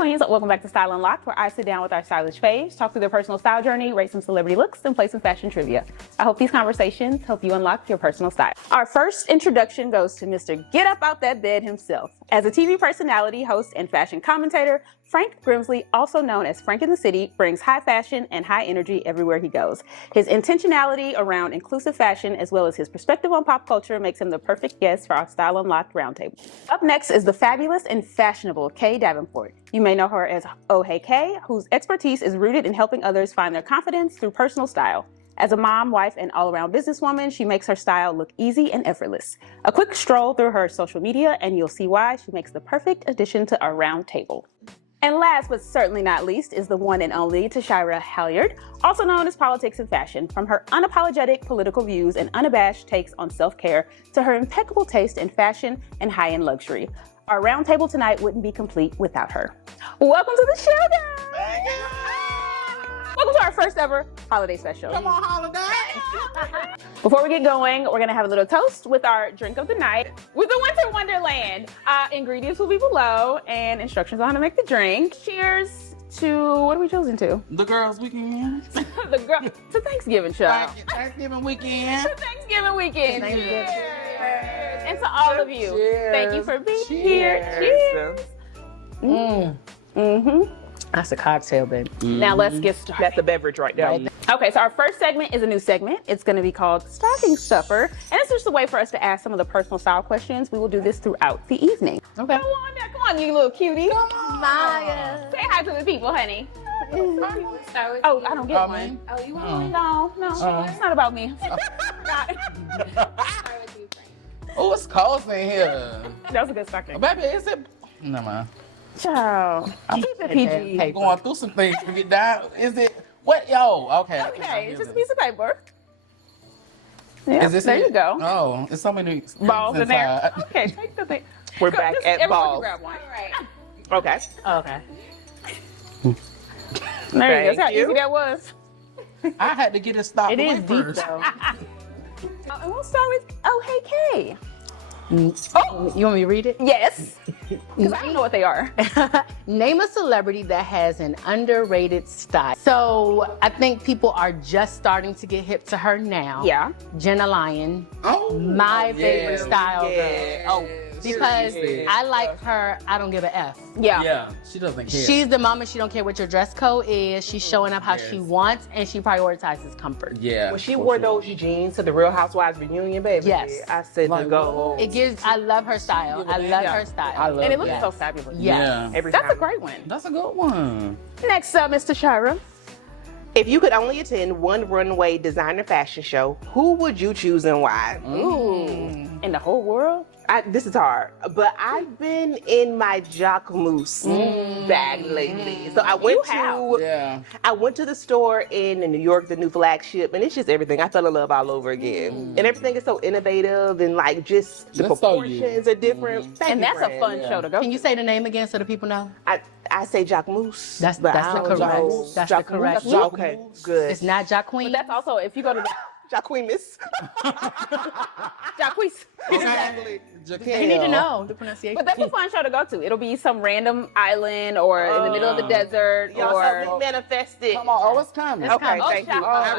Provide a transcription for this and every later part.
queens, welcome back to Style Unlocked, where I sit down with our stylish faves, talk through their personal style journey, rate some celebrity looks, and play some fashion trivia. I hope these conversations help you unlock your personal style. Our first introduction goes to Mr. Get Up Out That Bed himself. As a TV personality, host, and fashion commentator, Frank Grimsley, also known as Franknthecity, brings high fashion and high energy everywhere he goes. His intentionality around inclusive fashion, as well as his perspective on pop culture, makes him the perfect guest for our Style Unlocked Roundtable. Up next is the fabulous and fashionable Kay Davenport. You may know her as Oh Heyy Kay, whose expertise is rooted in helping others find their confidence through personal style. As a mom, wife, and all-around businesswoman, she makes her style look easy and effortless. A quick stroll through her social media and you'll see why she makes the perfect addition to our round table. And last but certainly not least is the one and only Tashira Halyard, also known as Politics and Fashion. From her unapologetic political views and unabashed takes on self-care to her impeccable taste in fashion and high-end luxury. Our round table tonight wouldn't be complete without her. Welcome to the show, guys! Thank you. Welcome to our first ever holiday special. Come on, holiday! Before we get going, we're gonna have a little toast with our drink of the night with the Winter Wonderland. Ingredients will be below and instructions on how to make the drink. Cheers to, what are we choosing to? The girls' weekend. To Thanksgiving, child. Thanksgiving weekend. To Thanksgiving weekend. Cheers. Cheers. And to all of you, Cheers. thank you for being Cheers. here. Cheers. That's a cocktail, baby. Now let's get started. That's the beverage right there. Okay, so our first segment is a new segment. It's going to be called Stocking Stuffer. And it's just a way for us to ask some of the personal style questions. We will do this throughout the evening. Okay. Come on now, come on, you little cutie. Maya. Say hi to the people, honey. Oh, I don't get Oh, one. me? Oh, you want Mm. No, it's not about me. Oh, it's cold in here. That was a good stocking. Baby, is it? Never mind. Child, keep it PG. I'm going through some things to get down. Is it? What? Yo, okay. Okay, it's just a piece of paper. Yeah, Is this there it? you go. Oh, it's so many Balls in there. inside. Okay, take the thing. We're Go, back just at everyone can balls. grab one. Okay. Okay. There you go. See how Thank you. easy that was. I had to get it stopped. It is away deep first. though. And we'll start with Oh Heyy Kay. Oh, you want me to read it? Yes, because I don't know what they are. Name a celebrity that has an underrated style. So I think people are just starting to get hip to her now. Yeah. Jenna Lyon. Oh, My favorite style Yeah. girl. Because seriously. I like her, I don't give a F. Yeah. Yeah, she doesn't care. She's the mama, she don't care what your dress code is. She's showing up how she Yes. wants and she prioritizes comfort. Yeah. When she for wore sure. those jeans to the Real Housewives reunion, baby, Yes. I said Like, to go. It gives, I love her style. I love her style. I love And it looks Yes. so fabulous. Yes. Yeah. Every That's time. a great one. That's a good one. Next up, Mr. Shira. If you could only attend one runway designer fashion show, who would you choose and why? Ooh. In the whole world? This is hard, but I've been in my Jacquemus bag lately. So I went Yeah. I went to the store in New York, the new flagship, and it's just everything. I fell in love all over again. And everything is so innovative and like just the That's so you. proportions are different. Thank And you, that's friend. a fun show to go Can you say the name again so the people know? I say Jacquemus. That's but the I don't correct. know. That's the correct. Okay, good. It's not Jacqueline. But that's also, if you go to the Jacquemus. Jacquees. Exactly. You need to know the pronunciation. But that's a fun show to go to. It'll be some random island or in the middle of the desert Y'all or... so manifested. Come on, oh, it's coming. Okay, Oh, thank you. shop. I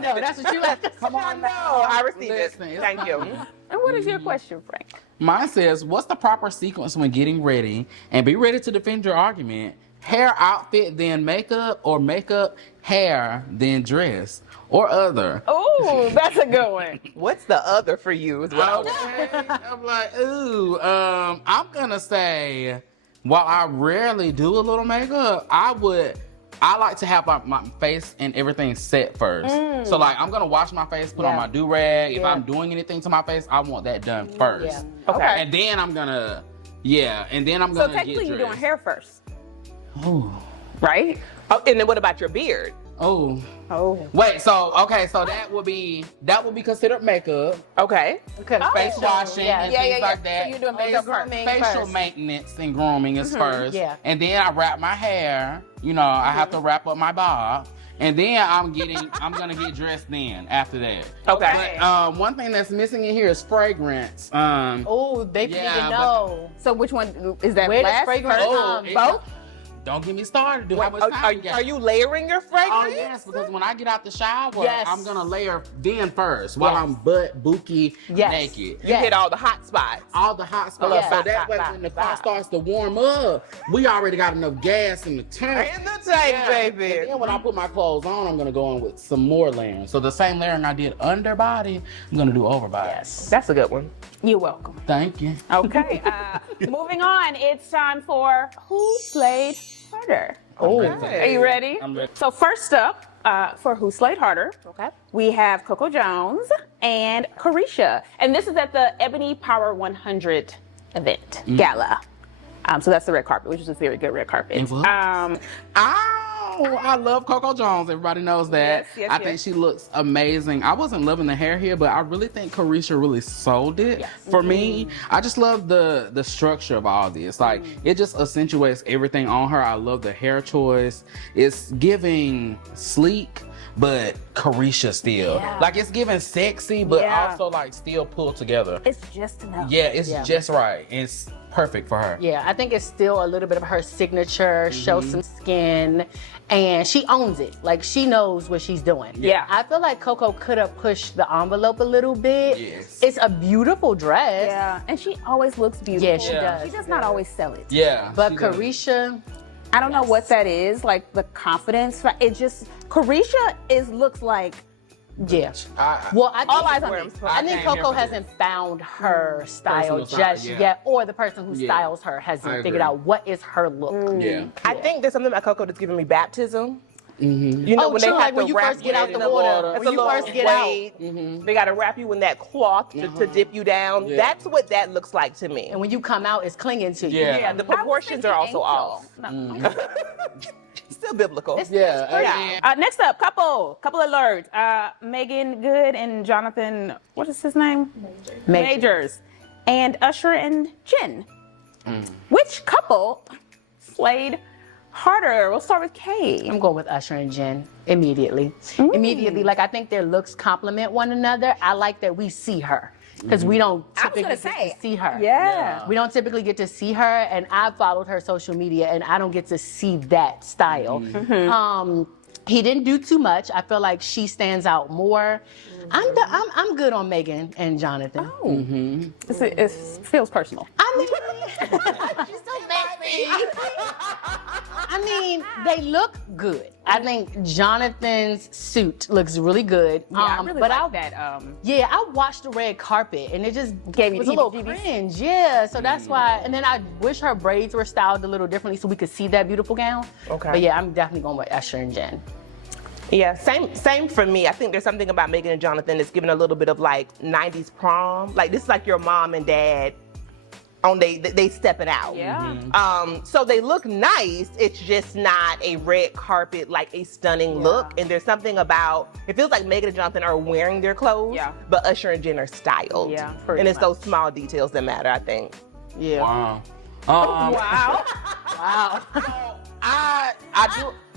know, that's what you like. Come I on know. now. I received it. Listen, it's Thank you. And what is your question, Frank? Mine says, what's the proper sequence when getting ready? And be ready to defend your argument. Hair, outfit, then makeup, or makeup, hair, then dress, or other. Oh, that's a good one. What's the other for you? Is what I was- Okay. I'm like, ooh, I'm gonna say, while I rarely do a little makeup, I like to have my face and everything set first. So like, I'm gonna wash my face, put on my do-rag. If I'm doing anything to my face, I want that done first. Yeah. Okay. And then I'm gonna, So technically you're doing hair first, Ooh. right? Oh, and then what about your beard? Oh. Oh. Wait, so that would be considered makeup, Okay. face washing, and Yeah, things yeah. like that. So you're doing makeup grooming first. Facial first. maintenance and grooming is first. Yeah. And then I wrap my hair. You know, I have to wrap up my bob. and then I'm gonna get dressed then after that. Okay. But one thing that's missing in here is fragrance. Oh, they need Yeah, to know. So which one is that? Where does last, fragrance first? come? Both? Don't get me started. How much time you got? Are you layering your fragrance? Oh yes, because when I get out the shower, Yes. I'm gonna layer then first while Yes. I'm butt bookie Yes. naked. You Yes. hit all the hot spots. All the hot spots. Yeah. So that way when the car starts to warm up, we already got enough gas in the tank. In the tank, And baby. then when I put my clothes on, I'm gonna go in with some more layering. So the same layering I did under body, I'm gonna do over body. Yes. That's a good one. You're welcome. Thank you. Okay. Moving on, it's time for Who Slayed Harder? Oh, Are you ready? I'm ready. So first up, for Who Slayed Harder, okay. we have Coco Jones and Carisha. And this is at the Ebony Power 100 event, gala. So that's the red carpet, which is a very good red carpet. It was? I love Coco Jones. Everybody knows that. Yes, I think she looks amazing. I wasn't loving the hair here, but I really think Carisha really sold it for me. I just love the structure of all this. Like, it just accentuates everything on her. I love the hair choice. It's giving sleek, but Carisha still. Yeah. Like, it's giving sexy, but Yeah. also, like, still pulled together. It's just enough. Yeah, it's Yeah. just right. It's perfect for her. Yeah, I think it's still a little bit of her signature, show some skin, and she owns it. Like, she knows what she's doing. Yeah. I feel like Coco could have pushed the envelope a little bit. Yes. It's a beautiful dress. Yeah, and she always looks beautiful. Yeah, she does. She does not always sell it. Yeah. But she does. Carisha, I don't know what that is, like the confidence. It just, Carisha looks like, yeah. I- Well, I all think, eyes on me. I think came here Coco for hasn't found her style Personal style, just yeah. yet, or the person who Yeah. styles her I hasn't agree. figured out what is her look. Yeah. I think there's something about Coco that's giving me baptism. You know, Oh, when true, they like have when to you wrap first get out in the water. it's When a you little first get out. weight. They got to wrap you in that cloth to dip you down. Yeah. That's what that looks like to me. And when you come out, it's clinging to you. Yeah. Yeah, the proportions are also off. No. Still biblical. Yeah. Yeah. Next up, couple alerts. Megan Good and Jonathan, what is his name? Majors. And Usher and Jen. Which couple slayed harder? We'll start with Kay. I'm going with Usher and Jen immediately. Immediately, like, I think their looks complement one another. I like that we see her because we don't typically get to see her. Yeah. We don't typically get to see her, and I followed her social media, and I don't get to see that style. He didn't do too much. I feel like she stands out more. I'm good on Megan and Jonathan. It feels personal. I mean, she's so messy. I mean, they look good. I think Jonathan's suit looks really good. Yeah, I really but like that. Yeah, I watched the red carpet and it just Gave me was a the little heebie-jeebies. cringe. Yeah, so that's why. And then I wish her braids were styled a little differently so we could see that beautiful gown. Okay. But yeah, I'm definitely going with Usher and Jen. Yeah, same for me. I think there's something about Megan and Jonathan that's giving a little bit of like 90s prom. Like, this is like your mom and dad on they stepping out. Yeah. So they look nice. It's just not a red carpet, like a stunning look. And there's something about, it feels like Megan and Jonathan are wearing their clothes, Yeah. but Usher and Jen are styled. Yeah, pretty and it's much. those small details that matter, I think. Yeah. Wow. Wow. Wow.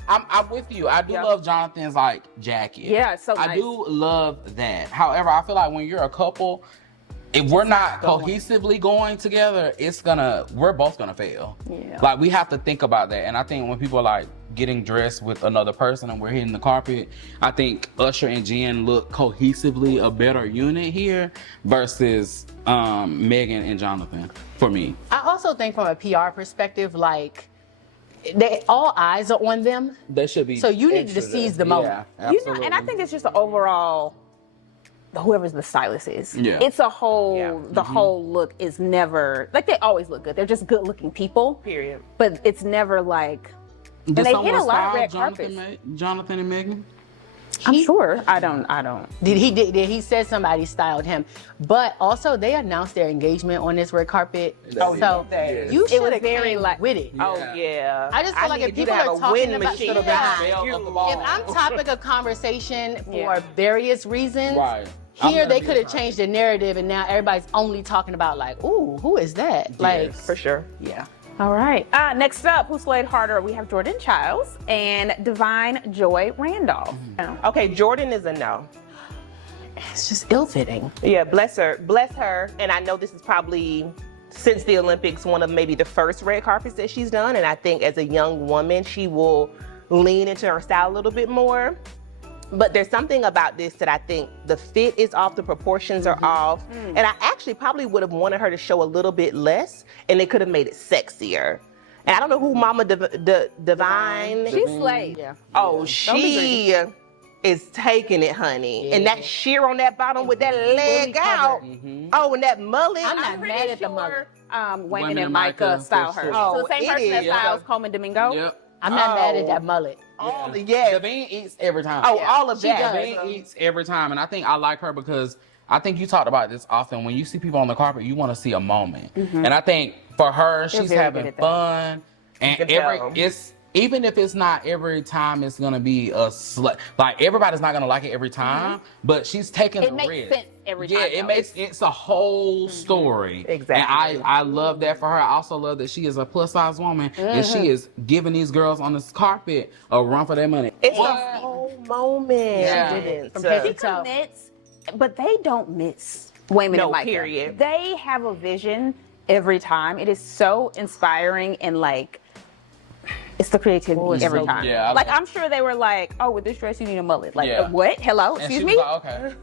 I'm with you. I do Yeah. love Jonathan's like jacket. Yeah, it's so I nice. do love that. However, I feel like when you're a couple, if we're not cohesively going together, we're both gonna fail. Yeah. Like, we have to think about that. And I think when people are like getting dressed with another person and we're hitting the carpet, I think Usher and Jen look cohesively a better unit here versus Megan and Jonathan for me. I also think from a PR perspective, like, all eyes are on them. They should be. So you need to seize the moment. Yeah, You absolutely. know, and I think it's just the overall, whoever's the stylist is. Yeah. It's a whole, the whole look is never, like, they always look good. They're just good looking people. Period. But it's never like, Did they hit someone a lot of style red Jonathan, carpets. Jonathan and Megan? I'm sure. I don't. He said somebody styled him, but also they announced their engagement on this red carpet. Oh, so yeah. you It should was have very came like- with it. Oh, yeah. I just feel like if needed you people to have are a talking wind about- machine Yeah. behind Bell you. of the ball. If I'm topic of conversation for Yeah. various reasons, Right. I'm here gonna they be could have a topic. changed the narrative, and now everybody's only talking about like, ooh, who is that? Like, Yes. For sure. yeah. All right. Next up, who slayed harder? We have Jordan Childs and Divine Joy Randolph. Okay, Jordan is a no. It's just ill-fitting. Yeah, bless her. And I know this is probably, since the Olympics, one of maybe the first red carpets that she's done. And I think as a young woman, she will lean into her style a little bit more. But there's something about this that I think the fit is off, the proportions are off. And I actually probably would have wanted her to show a little bit less, and they could have made it sexier. And I don't know who Mama Divine. She slayed. Yeah. Oh, she is taking it, honey. Yeah. And that sheer on that bottom with that leg out. Oh, and that mullet. I'm not mad at the mother. Wayman and Micah style her. Oh, So the same it person that is. styles Coleman Domingo. Yep. I'm not mad at that mullet. Oh, yeah. Davine eats every time. Oh, all of that. Davine eats every time, and I think I like her because I think you talked about this often. When you see people on the carpet, you want to see a moment, and I think for her, she's very having good at that. fun, and can tell. it's even if it's not every time, it's gonna be a slut. Like everybody's not gonna like it every time, but she's taking It the makes risk. sense every time. Yeah, it though. makes it's a whole story. Exactly. And I love that for her. I also love that she is a plus size woman and she is giving these girls on this carpet a run for their money. It's a whole moment. Yeah. She didn't. From head She to toe. commits, but they don't miss Wayman No, and Micah. period. They have a vision every time. It is so inspiring and like it's the creativity it's every so time. good. Yeah, I like love I'm sure they were like, oh, with this dress you need a mullet. Like Yeah. what? Hello, And excuse she me. was like, okay.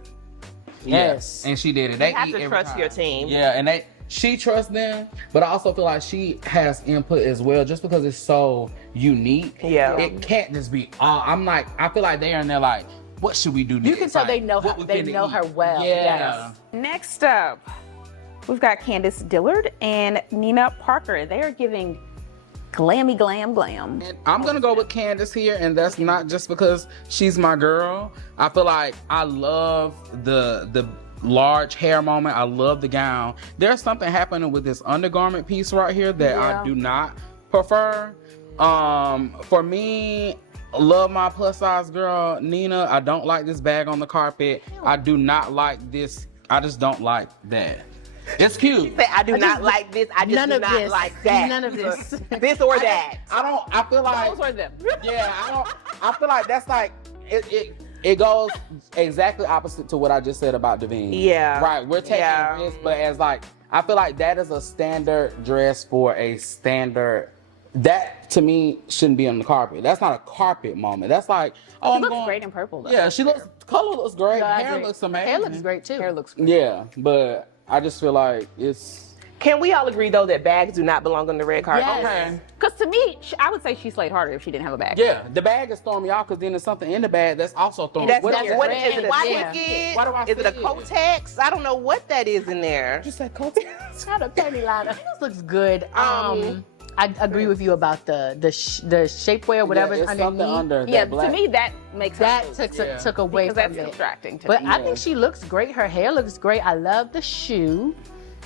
Yes. Yeah. And she did it. They You have eat to every trust time. your team. Yeah, and she trusts them, but I also feel like she has input as well, just because it's so unique. Yeah. It can't just be I feel like they are in there like, what should we do next? You can tell Like, they know her. what we They finna know eat? her well. Yeah. Yes. Next up, we've got Candace Dillard and Nina Parker. They are giving glammy glam. And I'm gonna go with Candace here, and that's not just because she's my girl. I feel like I love the large hair moment. I love the gown. There's something happening with this undergarment piece right here that I do not prefer. For me, love my plus size girl Nina. I don't like this bag on the carpet. I do not like this. I just don't like that. It's cute. Say, I do not like this. I just None do of not this. like that. None of this. This or that. I feel like Those were them. yeah, I feel like that's like it goes exactly opposite to what I just said about Davine. Yeah. Right. We're taking Yeah. risks, but as like I feel like that is a standard dress for a standard. That to me shouldn't be on the carpet. That's not a carpet moment. That's like, oh, She I'm looks going, great in purple though. Yeah, color looks great. I Hair agree. looks amazing. Hair looks great too. Hair looks great. Yeah, but I just feel like it's Can we all agree though that bags do not belong on the red carpet? Yes. okay. Because to me, I would say she slayed harder if she didn't have a bag. Yeah, the bag is throwing me off because then there's something in the bag that's also throwing That's me what, off. what red is it? A and white. ticket? Why do I Is it a see it? Kotex? I don't know what that is in there. Just that coat. It's not a penny liner. This looks good. I agree with you about the shapewear, whatever's it's something underneath. under Yeah, that black. to me that makes That sense. took away because from that's it. distracting to But me. I think she looks great. Her hair looks great. I love the shoe.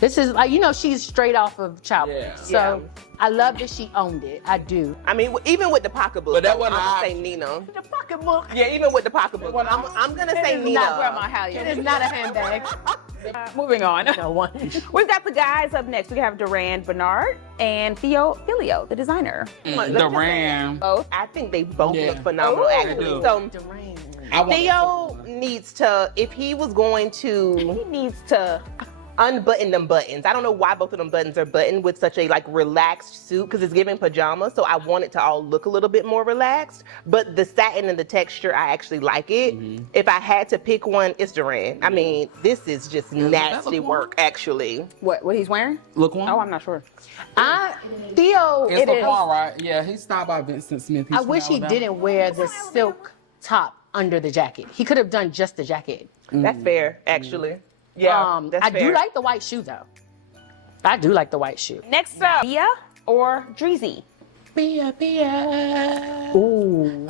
This is like, she's straight off of Childbirth. Yeah. So I love that she owned it. I do. I mean, even with the pocketbook, But that I'm wasn't gonna an say Nina. The pocketbook. Yeah, even with the pocketbook, wasn't I'm gonna say is Nina. not Grandma Halyard. It is not a handbag. Moving on. No one. We've got the guys up next. We have Duran Bernard and Theo Filio, the designer. the ram. Both. I think they both Yeah. look phenomenal, Ooh. actually. They do. So Duran. I want Theo needs to, if he was going to, he needs to unbutton them buttons. I don't know why both of them buttons are buttoned with such a like relaxed suit because it's giving pajamas. So I want it to all look a little bit more relaxed. But the satin and the texture, I actually like it. If I had to pick one, it's Duran. I mean, this is just nasty look work, actually. What he's wearing? Look one. Oh, I'm not sure. Theo, It's it the is. one, right? Yeah, he's styled by Vincent Smith. He's I from wish he Alabama. didn't wear the silk top under the jacket. He could have done just the jacket. That's fair, actually. Yeah, that's I fair. do like the white shoe though. I do like the white shoe. Next up, Bia or Dreezy? Ooh.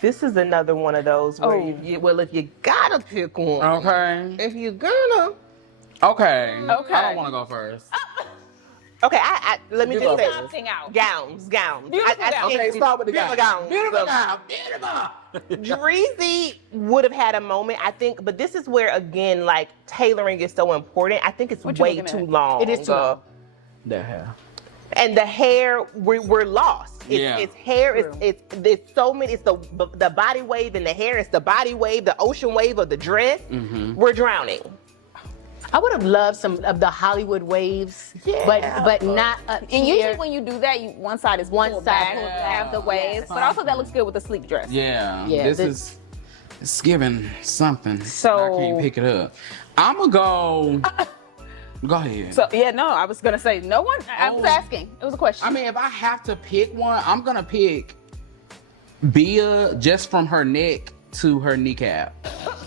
This is another one of those where if you gotta pick one, Okay. if you're gonna, Okay. Okay. I don't want to go first. okay, let me You just go say first. Opting out. gowns. Beautiful gowns. Okay, start with the Beautiful guy. gowns. Beautiful So, guy. Beautiful. Dreezy would have had a moment, I think, but this is where again, like tailoring is so important. I think it's What you way looking too at? long. It is too long. That hair. And the hair, we're lost. It's hair. It's so many. It's the body wave and the hair. It's the body wave, the ocean wave of the dress. We're drowning. I would have loved some of the Hollywood waves, but not up And here. usually when you do that, one side is pulled back, have the waves, but also that looks good with the sleek dress. Yeah. Yeah, It's giving something. So- I can't pick it up. I'm gonna go. Go ahead. So I was gonna say no one. I was asking. It was a question. I mean, if I have to pick one, I'm gonna pick Bia just from her neck to her kneecap,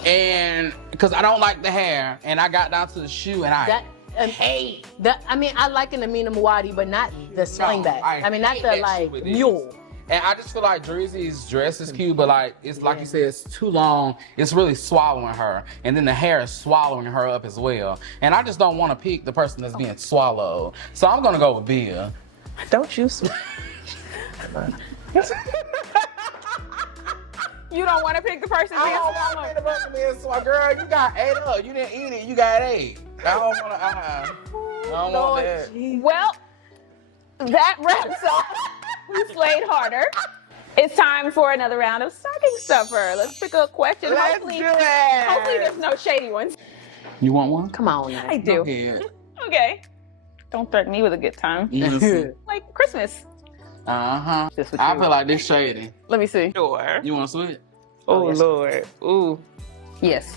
and because I don't like the hair, and I got down to the shoe, and I hate that. I mean, I like an Amina Muaddi, but not the slingback. I mean, not hate the that like shit with this. mule. And I just feel like Drizzy's dress is cute, but like it's like you said, it's too long. It's really swallowing her, and then the hair is swallowing her up as well. And I just don't want to pick the person that's being swallowed. So I'm gonna go with Bia. Don't you swear. you don't want to pick the person being swallowed. the person being swallowed. Girl, you got 8 up. You didn't eat it. You got 8. I don't want to. I don't want that. Well, that wraps up. We slayed harder. It's time for another round of stocking stuffer. Let's pick a question. Hopefully there's no shady ones. You want one? Come on, now. I do. Go ahead. Okay. Don't threaten me with a good time. Listen. Like Christmas. This what I you feel like this shady. Let me see. Sure. You want to switch? Oh, Lord. Ooh. Yes.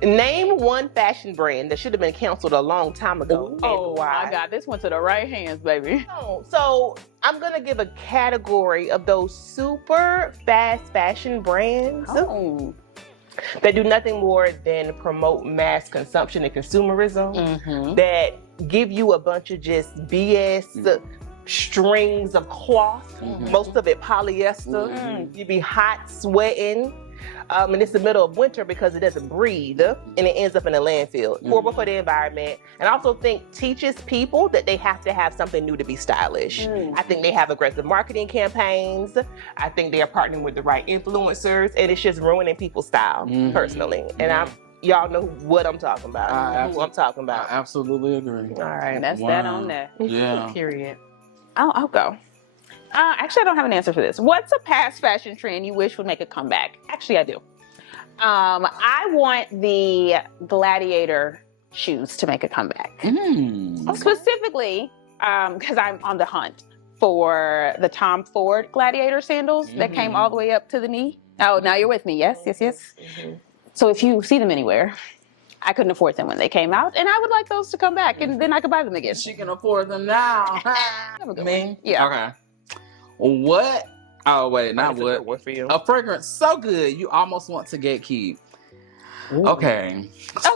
Name one fashion brand that should have been canceled a long time ago. Oh, why? I got this one to the right hands, baby. So I'm gonna give a category of those super fast fashion brands Oh. that do nothing more than promote mass consumption and consumerism, that give you a bunch of just BS strings of cloth, most of it polyester. You be hot, sweating. And it's the middle of winter because it doesn't breathe and it ends up in a landfill. Horrible for the environment. And I also think teaches people that they have to have something new to be stylish. I think they have aggressive marketing campaigns. I think they are partnering with the right influencers, and it's just ruining people's style personally. And y'all know what I'm talking about. Who I'm talking about. I absolutely agree. All right. That's that on there. Yeah. Period. I'll go. Actually, I don't have an answer for this. What's a past fashion trend you wish would make a comeback? Actually, I do. I want the gladiator shoes to make a comeback. Specifically, because I'm on the hunt for the Tom Ford gladiator sandals that came all the way up to the knee. Oh, now you're with me. Yes. So if you see them anywhere, I couldn't afford them when they came out, and I would like those to come back, and then I could buy them again. She can afford them now. Me? Yeah. Okay. What? Oh, wait, not what. What for you? A fragrance so good, you almost want to gatekeep. Okay.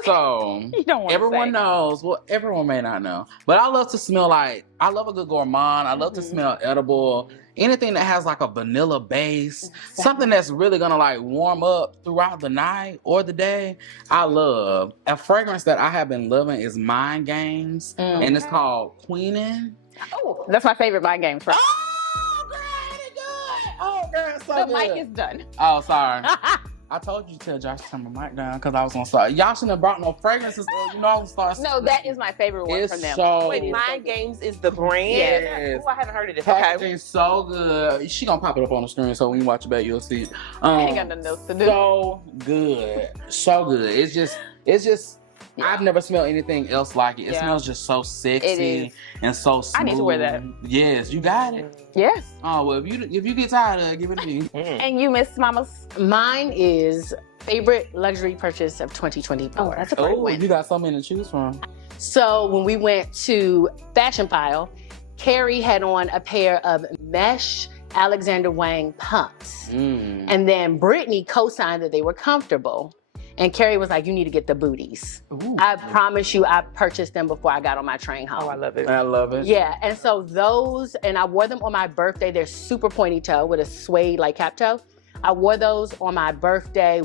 So, You don't want everyone to say. knows, well, everyone may not know, but I love to smell I love a good gourmand. I love to smell edible. Anything that has like a vanilla base, something that's really gonna like warm up throughout the night or the day. I love. A fragrance that I have been loving is Mind Games, and it's called Queenin'. Oh, that's my favorite mind game. Oh, girl, it's good. Oh, girl, it's so The good. mic is done. Oh, sorry. I told you to tell Josh to turn my mic down because I was gonna start. Y'all shouldn't have brought no fragrances. You know I was gonna start. No, that is my favorite one It's from them. so- Wait, Mind Games is the brand? Yes. Oh, I haven't heard of this. Packaging so good. She gonna pop it up on the screen, so when you watch it back, you'll see it. I ain't got nothing else to do. So good, so good. It's just. I've never smelled anything else like it. It smells just so sexy It is. and so smooth. I need to wear that. Yes, you got it. Yes. Oh well, if you get tired of it, give it to me. And you, Miss Mamas? Mine is favorite luxury purchase of 2024. Oh, that's a great Oh, one. you got so many to choose from. So when we went to Fashion File, Carrie had on a pair of mesh Alexander Wang pumps. And then Brittany co-signed that they were comfortable. And Carrie was like, you need to get the booties. I promise you, I purchased them before I got on my train home. Oh, I love it. I love it. Yeah, and so those, and I wore them on my birthday. They're super pointy toe with a suede like cap toe. I wore those on my birthday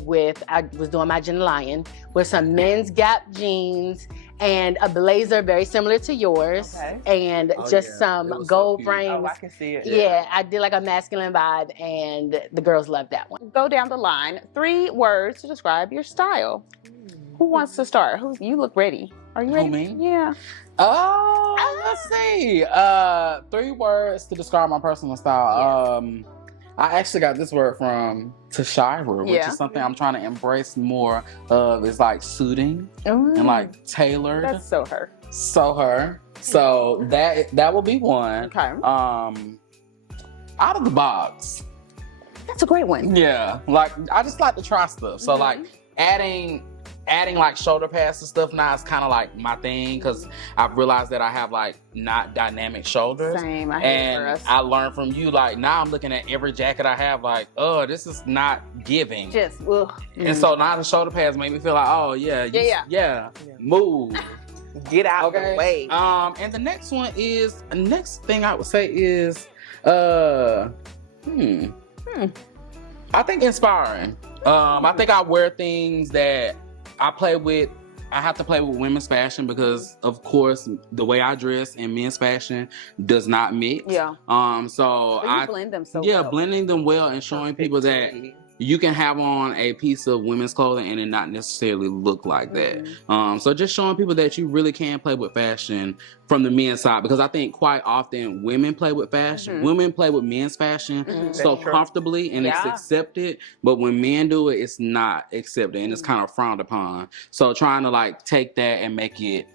I was doing my Jenna Lion with some men's Gap jeans and a blazer very similar to yours. And just some It was so gold cute. frames. Oh, I can see it. Yeah, I did like a masculine vibe and the girls loved that one. Go down the line. 3 words to describe your style. Who wants to start? You look ready. Are you Who, ready? me? Yeah. Oh, let's see. 3 words to describe my personal style. I actually got this word from Tashira, which is something I'm trying to embrace more of. Is like suiting and like tailored. That's so her. So that will be one. Okay. Out of the box. That's a great one. Yeah, like I just like to try stuff. So like adding like shoulder pads and stuff now is kind of like my thing because I've realized that I have like not dynamic shoulders. Same. I hate it for And us. I learned from you, like now I'm looking at every jacket I have like, oh, this is not giving. Just, ugh. And so now the shoulder pads make me feel like, oh yeah, move. Get out the way. And the next thing I would say is I think inspiring. I think I wear things that I have to play with women's fashion because, of course, the way I dress and men's fashion does not mix. Yeah. So But you blend them so yeah, well. blending them well and showing people that you can have on a piece of women's clothing and it not necessarily look like that. So just showing people that you really can play with fashion from the men's side, because I think quite often women play with fashion. Women play with men's fashion so comfortably and it's accepted, but when men do it, it's not accepted and it's kind of frowned upon. So trying to like take that and make it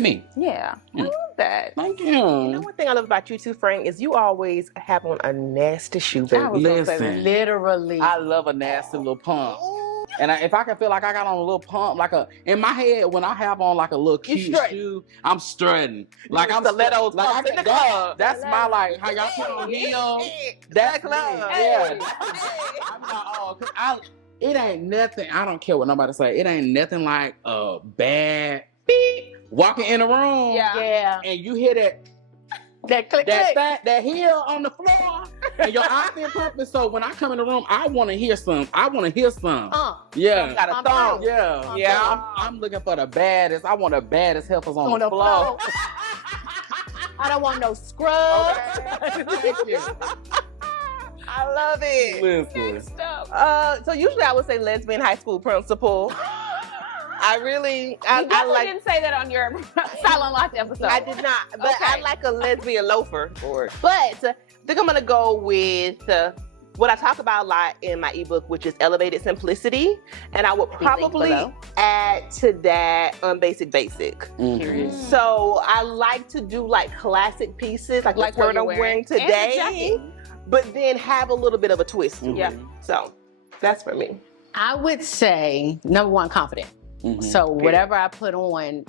me. Yeah. I love that. Thank you. You know, one thing I love about you too, Frank, is you always have on a nasty shoe, baby. I was gonna say Listen, Literally. I love a nasty little pump. And if I can feel like I got on a little pump, like in my head, when I have on like a little cute shoe, I'm strutting. Like I'm stilettos like pumps in the club. That's my like how y'all put on heels. That's me. Yeah. I'm like, oh, 'cause it ain't nothing. I don't care what nobody say. It ain't nothing like a bad beep walking in a room. Yeah. And you hear That click. that heel on the floor, and your eyes been pumping. So when I come in the room, I want to hear some. Yeah. Got a thong. Yeah. I'm looking for the baddest. I want the baddest heifers on the floor. I don't want no scrubs. Thank you. I love it. Listen. So usually I would say lesbian high school principal. I I didn't say that on your Silent Locked episode. I did not, but I Okay. like a lesbian loafer. But I think I'm gonna go with what I talk about a lot in my ebook, which is elevated simplicity, and I would probably add to that basic. So I like to do like classic pieces, like the what skirt you're I'm wearing And the today, jacket. but then have a little bit of a twist. Yeah. So that's for me. I would say, number one, confident. So whatever I put on,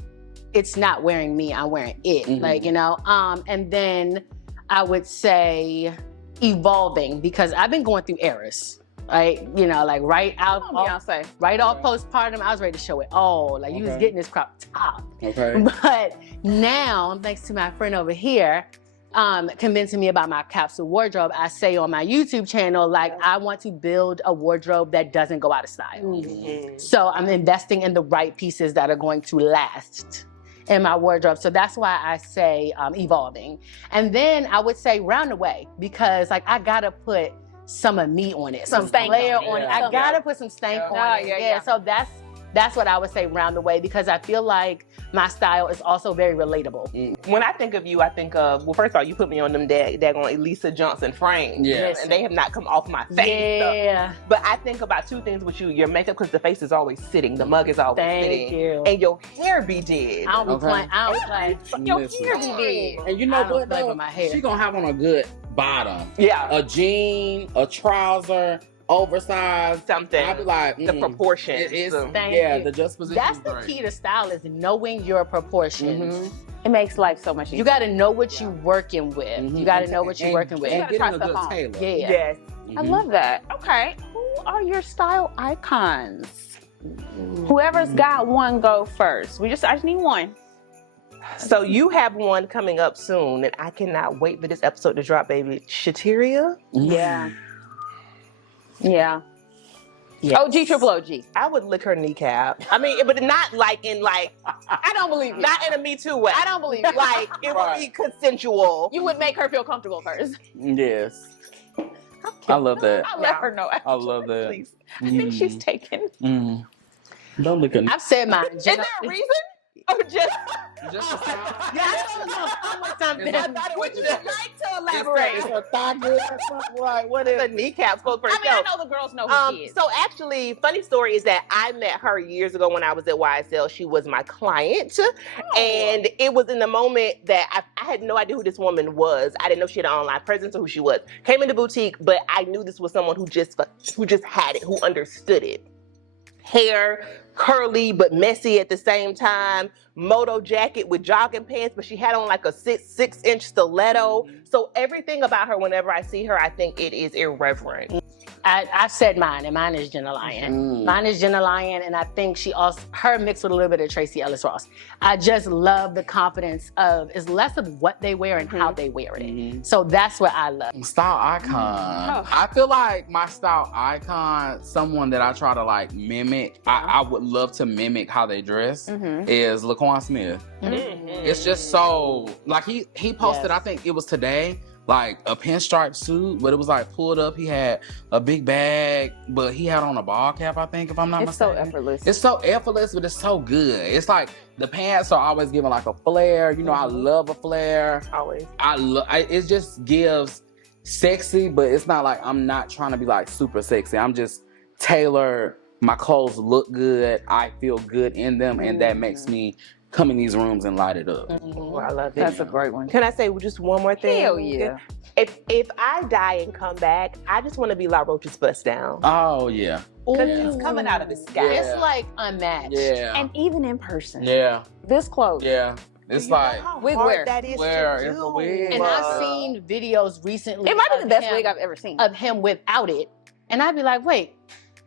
it's not wearing me, I'm wearing it. Like, you know, and then I would say evolving, because I've been going through eras. Right, you know, like right off postpartum, I was ready to show it all. Like you was getting this crop top. Okay. But now, thanks to my friend over here, convincing me about my capsule wardrobe, I say on my YouTube channel, like I want to build a wardrobe that doesn't go out of style. So I'm investing in the right pieces that are going to last in my wardrobe. So that's why I say evolving. And then I would say round the way, because like I gotta put some of me on it, some stank flair on it. on it. Yeah. I gotta put some stank on it. Yeah. So that's what I would say round the way, because I feel like my style is also very relatable. When I think of you, I think of, well, first of all, you put me on them daggone Elisa Johnson frames. Yeah. And they have not come off my face. Yeah. But I think about two things with you. Your makeup, because the face is always sitting. The mug is always Thank sitting. you. And your hair be dead. I don't be playing. I don't play. Your Listen. hair be dead. And you know I don't what play though? with my hair. She gonna have on a good bottom. Yeah. A jean, a trouser, oversized. Something. I'd be like, The proportions. It is, Thank yeah, you. the just position. That's is the great. key to style, is knowing your proportions. It makes life so much easier. You got to know what you're working with. You got to know what you're working with. And gotta getting try a stuff on. good tailor. Yeah. Yes. I love that. Okay. Who are your style icons? Whoever's got one, go first. I just need one. So you have one coming up soon, and I cannot wait for this episode to drop, baby. Shatiria? Yeah. Yeah. Yes. OG, triple OG. I would lick her kneecap. I mean, but not like in like, I don't believe you. not in a Me Too way. I don't believe you. Like, it would be consensual. You would make her feel comfortable first. Yes. I love that. I'll let her know. I love that. Please. I think she's taken. Don't look at me. I've said mine. Is there a reason? Or just Just a style. Yeah, I don't know something. I thought it would you just- like to elaborate? It's a thigh good or something like what is the kneecap spoke for I mean, I itself. know the girls know who she is. So actually, funny story is that I met her years ago when I was at YSL. She was my client, and it was in the moment that I had no idea who this woman was. I didn't know she had an online presence or who she was. Came in the boutique, but I knew this was someone who just had it, who understood it. Hair curly but messy at the same time, moto jacket with jogging pants, but she had on like a 6-inch stiletto. So everything about her, whenever I see her, I think it is irreverent. I said mine, and mine is Jenna Lyon. Mine is Jenna Lyon, and I think her mixed with a little bit of Tracy Ellis Ross. I just love the confidence of, it's less of what they wear and how they wear it. So that's what I love. style icon? I feel like my style icon, someone that I try to like mimic, I would love to mimic how they dress, is Laquan Smith. It's just so, like he posted, I think it was today, like a pinstripe suit, but it was like pulled up. He had a big bag, but he had on a ball cap, I think, if I'm not It's so mistaken. effortless. It's so effortless, but it's so good. It's like the pants are always giving like a flare. You know, I love a flare. Always. It just gives sexy, but it's not like I'm not trying to be like super sexy. I'm just tailored. My clothes look good. I feel good in them, and that makes me come in these rooms and light it up. Oh, I love it. That's a great one. Can I say just one more thing? Hell yeah. If I die and come back, I just want to be La Roach's bust down. Oh yeah, Because Yeah. it's coming out of the sky. Yeah. It's like unmatched. yeah, And even in person, yeah, this close. yeah. It's like Wig wear. that is Where to is do. the wig? And Wow. I've seen videos recently. It might be the of best him- wig I've ever seen. of him without it, and I'd be like, wait,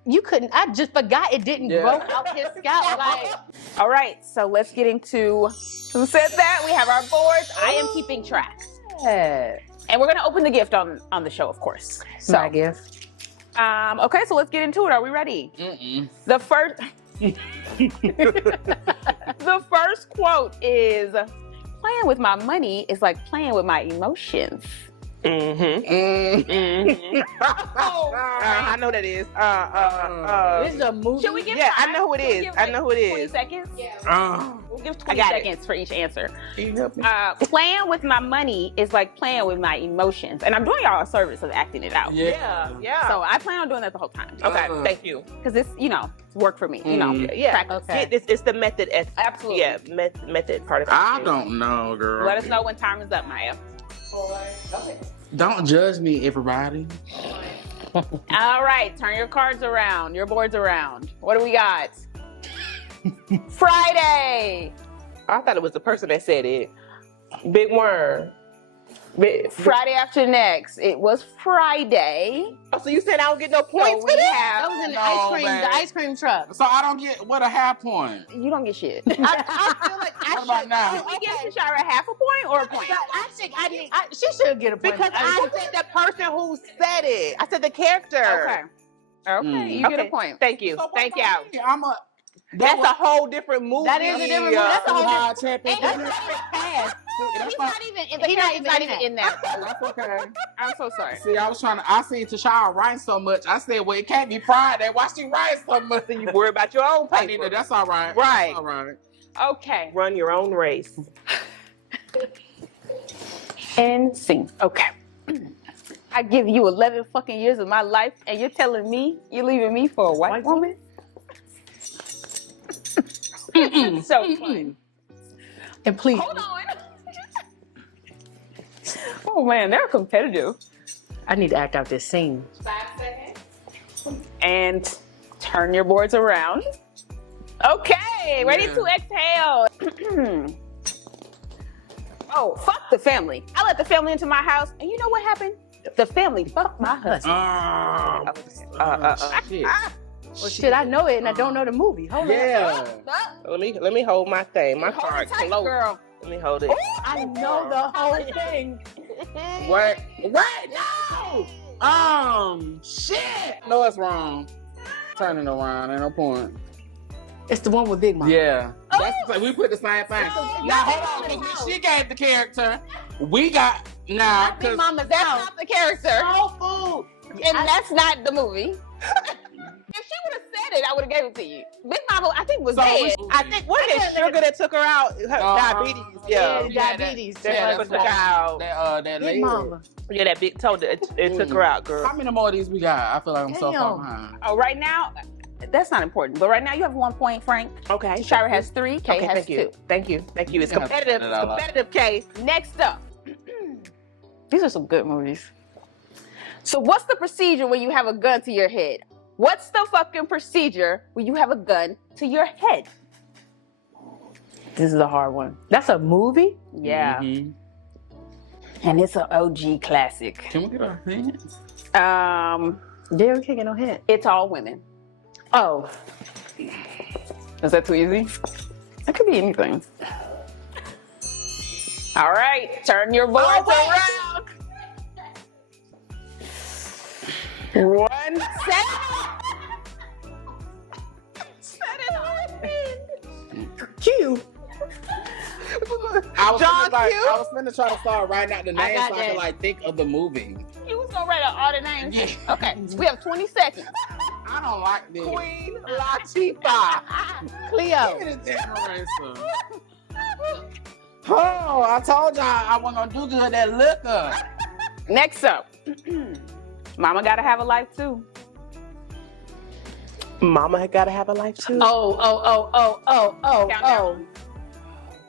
you couldn't? I just forgot it didn't Yeah. grow out his scalp. Like, All right, so let's get into who said that. We have our boards. I am keeping track. And we're gonna open the gift on the show, of course. So, my gift. okay, so let's get into it. Are we ready? The first, the first quote is, "Playing with my money is like playing with my emotions." I know that is. This is a movie. Should we give? Yeah, I time? know who it Should we is. give, I know who it 20 is. seconds. Uh, We'll give 20 got it. seconds for each answer. can you help me? Playing with my money is like playing with my emotions, and I'm doing y'all a service of acting it out. Yeah. So I plan on doing that the whole time Okay, thank you. because it's it's work for me. You know, Yeah. practice. Okay. It's the method. Absolutely. Yeah, method part of it. I don't know, girl. Let us know when time is up, Maya. Don't judge me, everybody. All right, turn your cards around, your boards around. What do we got? Friday. I thought it was the person that said it. Big Worm. Friday after next. It was Friday. Oh, so you said I don't get no points So for we this? have. That was in the No, man. ice cream truck. So I don't get what a half point. You don't get shit. I feel like I What about should. now? Did we give Tashira half a point or a point? I think she should get a point. Because I said the person who said it. I said the character. Okay. Okay, you get a point. Thank you. So what Thank you. about me? I'm a. That's a whole different movie. That is a different movie. That's a whole hard different. champion. He's not even in. He's not even in that. That's okay. I'm so sorry. See, I was trying to. I seen Tashira writing so much. I said, well, it can't be Friday. Why she writing so much? You worry about your own I need paper. to. That's all right. Right. That's all right. Okay. Run your own race. And sing. Okay. I give you 11 fucking years of my life, and you're telling me you're leaving me for a white woman? It's so fun. And please, Hold on. Oh man, they're competitive. I need to act out this scene. 5 seconds. And turn your boards around. Okay, ready to exhale. Oh, fuck the family. I let the family into my house, and you know what happened? The family fucked my husband. Shit. Well, shit, I know it, and I don't know the movie. Hold on. Yeah. Let me hold my thing. My Hold card it tight, close. girl. Let me hold it. I know the whole thing. What? No. Shit. No, it's wrong. Turning around. Ain't no point. It's the one with Big Mom. Yeah. That's the, we put the same thing. Now hold on, because when she gave the character, we got now. Big 'cause- Mama's That's house. not the character. Soul food. And that's not the movie. If she would have said had it, I would have gave it to you. Big Mama, I think, was So dead. I think wasn't it sugar that took her out? Her diabetes. Yeah, Yeah. diabetes. Yeah, Took her out. that Big lady. Mama. Yeah, that big toe that it took her out, girl. How many more of these we got? I feel like I'm so far Damn. behind. Oh, right now, that's not important. But right now, you have 1 point, Frank. Okay. Tashira has 3. Kay Okay, has thank 2. you. Thank you. Thank you. It's Yeah, competitive. put it It's all up. competitive, Kay. Next up. These are some good movies. So what's the procedure when you have a gun to your head? What's the fucking procedure when you have a gun to your head? This is a hard one. That's a movie? Yeah. Mhm. And it's an OG classic. Can we get our hands? Yeah, we can't get no hint. It's all women. Oh. Is that too easy? It could be anything. All right, turn your boards around. 1 second. Set it on. Q. I was John finna, like, Q? I was finna try to start writing out the names got so I could that. like think of the movie. You was gonna write out all the names. Yeah. Okay, we have 20 seconds. I don't like this. Queen Latifah. Cleo. Give me this damn eraser. Oh, I told y'all I wasn't gonna do good at liquor. Next up, Mama gotta have a life too. Mama had gotta have a life too. Oh.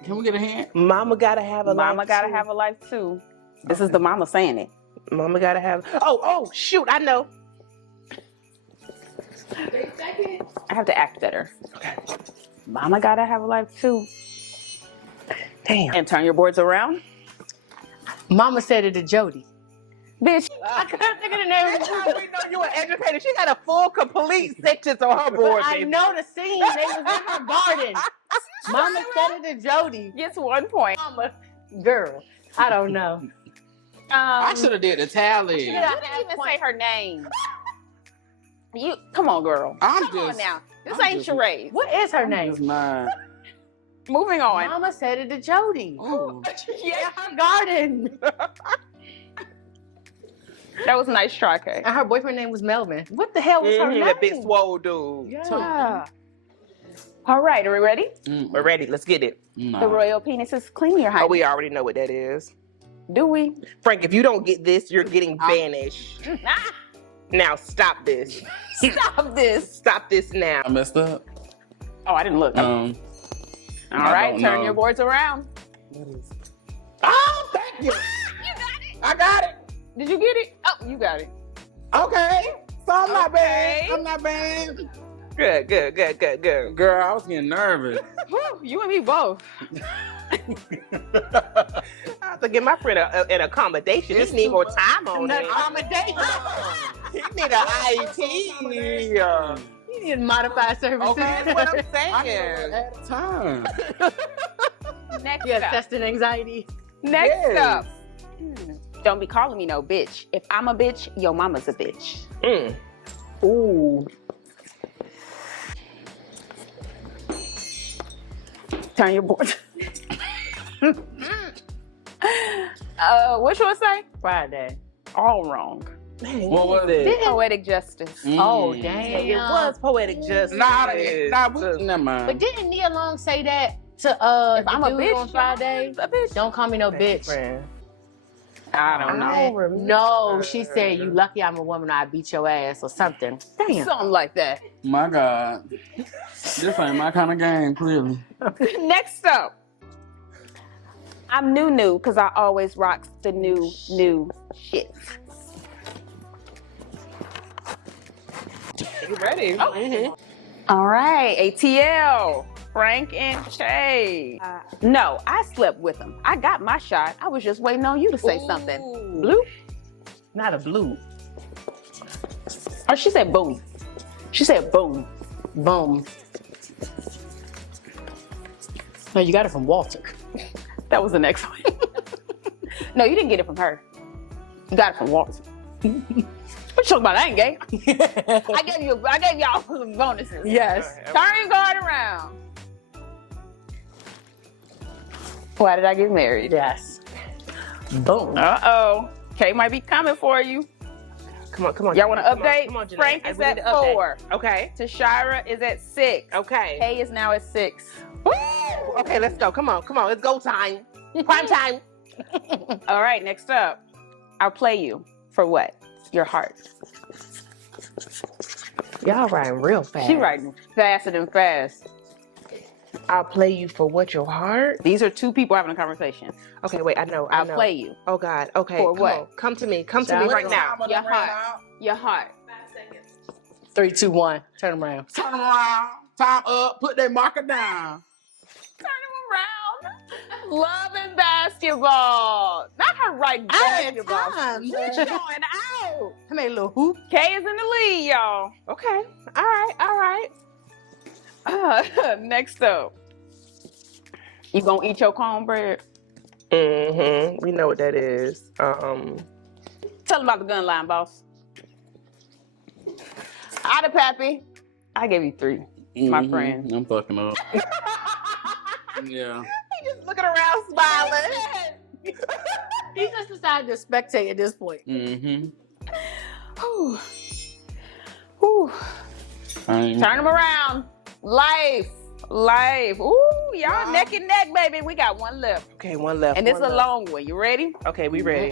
Can we get a hand? Mama gotta have a life. Mama gotta have a life too. This is the mama saying it. Mama gotta have. Oh, shoot! I know. I have to act better. Okay. Mama gotta have a life too. Damn. And turn your boards around. Mama said it to Jody. Bitch, I couldn't think of the name of the movie. We know you an educator. She got a full, complete sections on her board. I baby. know the scene. They was in her garden. Mama said it to Jody. gets 1 point. Mama, girl, I don't know. I should have did the tally. You didn't even say her name. You come on, girl. I'm Come on just now. This I'm ain't just- charades. What is her It's name? mine. Moving on. Mama said it to Jody. Ooh. Yeah, her garden. That was a nice try, Kay. And her boyfriend name was Melvin. What the hell was her name? That big swole dude. Yeah. All right, are we ready? We're ready. Let's get it. Nah. The royal penis is clean, Your Oh, Highness. we already know what that is. Do we? Frank, if you don't get this, you're getting banished. Now stop this. Stop this. Stop this now. I messed up. Oh, I didn't look. Um, All I right, don't turn know. your boards around. Oh, thank you. You got it. I got it. Did you get it? Oh, you got it. Okay. So I'm not Okay. bad. I'm not bad. Good. Girl, I was getting nervous. Whew, you and me both. I have to give my friend an accommodation. It's He need too more much. time on An it. accommodation. He need an IT. You need modified services. Okay, That's what I'm I saying. can at a time. Next Yeah, up. testing anxiety. Next Yes. up. Don't be calling me no bitch. If I'm a bitch, your mama's a bitch. Ooh. Turn your board. What you want to say? Friday. All wrong. Man, What was it? Didn't- Poetic justice. Oh, Mm. damn. It was poetic justice. Never mind. But didn't Nia Long say that to If the I'm a dude bitch, on Friday? your mama's a bitch. Don't call me no bitch. Friend. I don't know. No, she said, you lucky I'm a woman or I beat your ass or something. Damn. Something like that. My God. This ain't my kind of game, clearly. Next up. I'm new because I always rock the new shit. You ready? Oh. All right, ATL, Frank and Kay. No, I slept with him. I got my shot. I was just waiting on you to say something. Blue? Not a blue. Oh, she said boom. She said boom. Boom. No, you got it from Walter. That was the next one. No, you didn't get it from her. You got it from Walter. What you talking about? I ain't gay. I gave y'all some bonuses. Yes. Turn your guard around. Why did I get married? Yes. Boom. Uh-oh. Kay might be coming for you. Come on. Y'all want to Come on, update? Come on, Janae. Frank is We need at to update. 4. Okay. Tashira is at 6. Okay. Kay is now at 6. Woo! Okay, let's go. Come on. It's go time. Prime time. All right, next up, I'll play you for what? Your heart. Y'all riding real fast. She writing faster than fast. I'll play you for what, your heart? These are two people having a conversation. Okay, wait, I know. I'll play you. Oh God. Okay. For come what? on. Come to me. Come to Shall me I? right now. Your heart. Your heart. 3, 2, 1. Turn them around. Turn around. Time up. Put that marker down. Turn him around. Love and basketball. Not her right basketball. time. She's going out. I made a little hoop. Kay is in the lead, y'all. Okay. All right. Next up. You gonna eat your cornbread? Mm-hmm. We know what that is. Tell them about the gun line, boss. Ada Pappy. I gave you 3, my friend. I'm fucking up. Yeah. He just looking around smiling. He just decided to spectate at this point. Mm-hmm. Whew. Whew. Turn them around. Life. Ooh, y'all neck and neck, baby. We got one left. Okay, one left. And it's one a left. long one. You ready? Okay, we ready.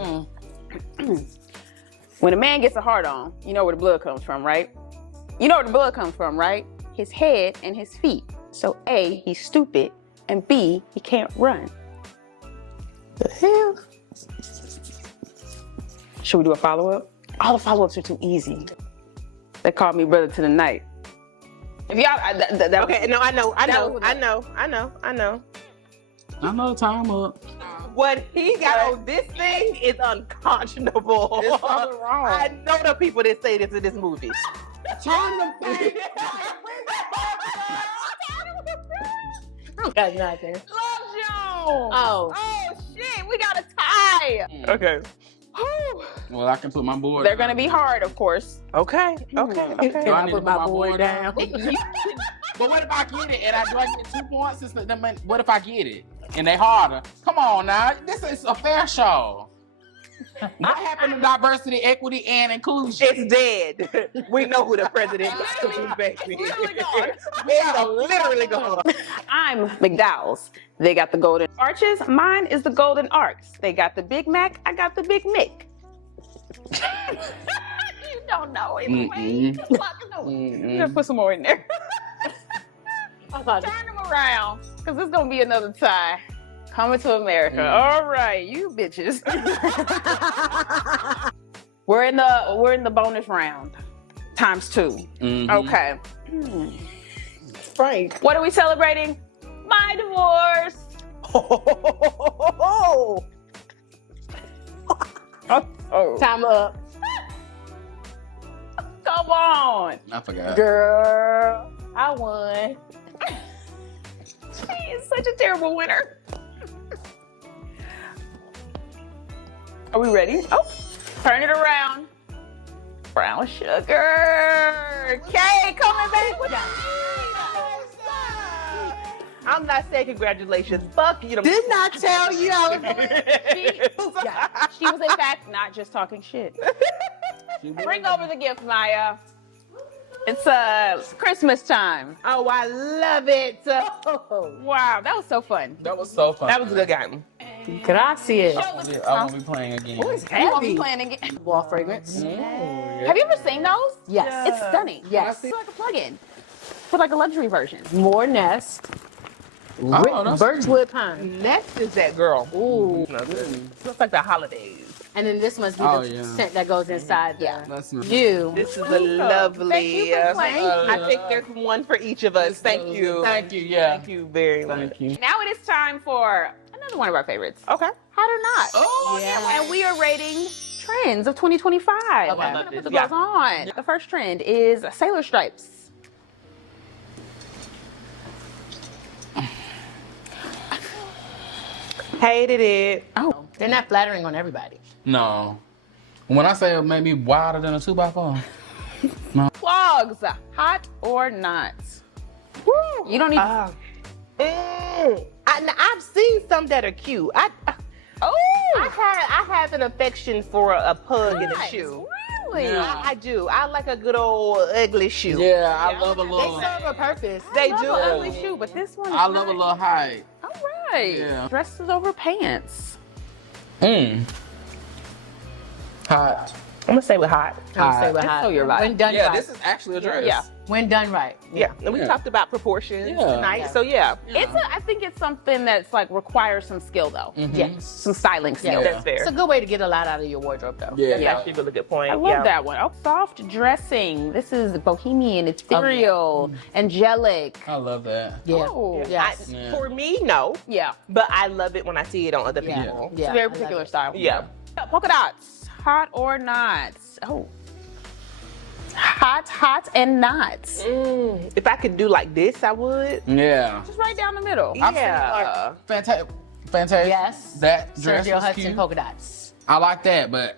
When a man gets a hard on, you know where the blood comes from, right? You know where the blood comes from, right? His head and his feet. So A, he's stupid, and B, he can't run. The hell? Should we do a follow-up? All the follow-ups are too easy. They called me brother to the night. If y'all, that Okay, no, I know. that was- I know the time up. What he got on this thing is unconscionable. It's something wrong. I know the people that say this in this movie. Turn the thing. I don't got nothing. Love Jones. Oh. Oh shit, we got a tie. Okay. Whew. Well, I can put my board. They're gonna be hard, of course. Okay. Do I Can need I to put my board down? But what if I get it and do I get 2 points? What if I get it and they harder? Come on now, this is a fair show. What happened to diversity, equity, and inclusion? It's dead. We know who the president is, baby. Literally gone. It's literally gone. I'm McDowell's. They got the golden arches. Mine is the golden arcs. They got the Big Mac. I got the Big Mick. You don't know either way. I'm gonna put some more in there. Turn them around, cause it's gonna be another tie. Coming to America. All right, you bitches. We're in the bonus round. Times 2. Okay. Frank. What are we celebrating? My divorce. Oh. Time up. Come on. I forgot. Girl, I won. She is such a terrible winner. Are we ready? Oh, turn it around. Brown sugar. Kay coming back with I'm not saying congratulations. Fuck you. Did not tell you I was She was in fact not just talking shit. Bring over the gift, Maya. It's Christmas time. Oh, I love it. Wow, that was so fun. That was so fun. That was a good game. Gracias. I won't be playing again. Oh, it's You won't be heavy. playing again. Wall fragrance. Have you ever seen those? Yes. It's stunning. Yes. It's like a plug-in for like a luxury version. More nest. that's Birchwood pine. Next is that girl. Ooh. Looks like the holidays. And then this must be Oh, the yeah. scent that goes inside Yeah. That's nice. you. This is a lovely. Thank you for playing. I think there's one for each of us. Thank you. Thank you. Yeah. Thank you very much. Thank you. Now it is time for another one of our favorites. Okay. Hot or not? Oh, Yeah. And we are rating trends of 2025. Okay. I'm gonna Love put this. the gloves on. The first trend is sailor stripes. Hated it. Oh, They're not flattering on everybody. No. When I say it made me wilder than a 2x4. clogs. Hot or not? Woo. You don't need. I've seen some that are cute. I Oh, have an affection for a pug in a nice. shoe. Really? Yeah. I do. I like a good old ugly shoe. Yeah, I love a They little. serve a purpose. They I love do. an ugly shoe, but this one is I love a little height. All right. Yeah. Dresses over pants. Hot. I'm gonna say with hot. I'll say with That's hot. so your vibe. When done Yeah, right. this is actually a dress. Yeah. When done right. Yeah, and we Yeah. talked about proportions Yeah. tonight. Yeah. So yeah, I think it's something that's like requires some skill though. Yes. Some styling skill. Yeah. that's fair. It's a good way to get a lot out of your wardrobe, though. Yeah. That's actually a really good point. I love that one. Oh, soft dressing. This is bohemian, ethereal, angelic. I love that. Yeah. Oh. Yes. Yeah. For me, no, Yeah. but I love it when I see it on other Yeah. people. It's a very particular style. Yeah. Polka dots. Hot or not? Oh. Hot and not. If I could do like this, I would. Yeah. Just right down the middle. Yeah. Fantastic. Yes. That dress Sergio was Hudson cute. polka dots. I like that, but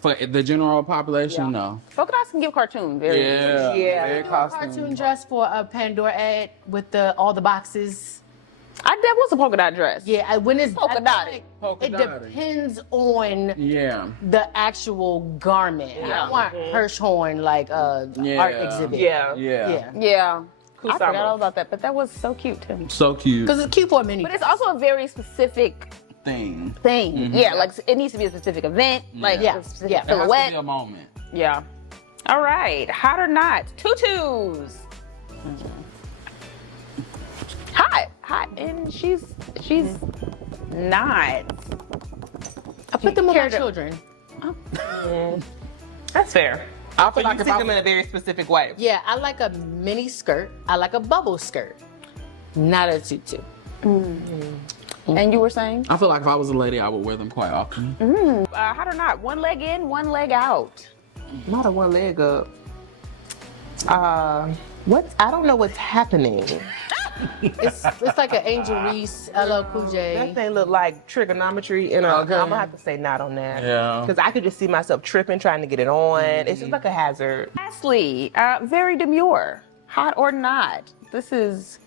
for the general population, no. Polka dots can give cartoon very Yeah. Yeah. Very Cartoon costume. dress for a Pandora ad with all the boxes. That was a polka dot dress. Yeah, when it's Polka I feel dotted. like Polka it dotted. depends on Yeah. the actual garment. I don't want Hirschhorn like Yeah. art exhibit. Yeah. Yeah. Yeah. Yeah. I Kusama. forgot all about that, but that was so cute too. So cute. Because it's cute for a mini. But it's also a very specific Thing. thing. Yeah, like it needs to be a specific event, like Yeah. a specific Yeah. There has to silhouette. be a moment. Yeah. All right. Hot or not? Tutus. Hot, and she's not. I put them on my Care to- children. That's fair. I feel So like you if see I them in a very specific way. Yeah, I like a mini skirt. I like a bubble skirt, not a tutu. And you were saying? I feel like if I was a lady, I would wear them quite often. Hot or not? One leg in, one leg out. Not a one leg up. What? I don't know what's happening. It's like an Angel Reese, LL Cool That J. thing look like trigonometry, and Okay. I'm gonna have to say not on that. Yeah. Because I could just see myself tripping trying to get it on. It's just like a hazard. Lastly, very demure. Hot or not? This is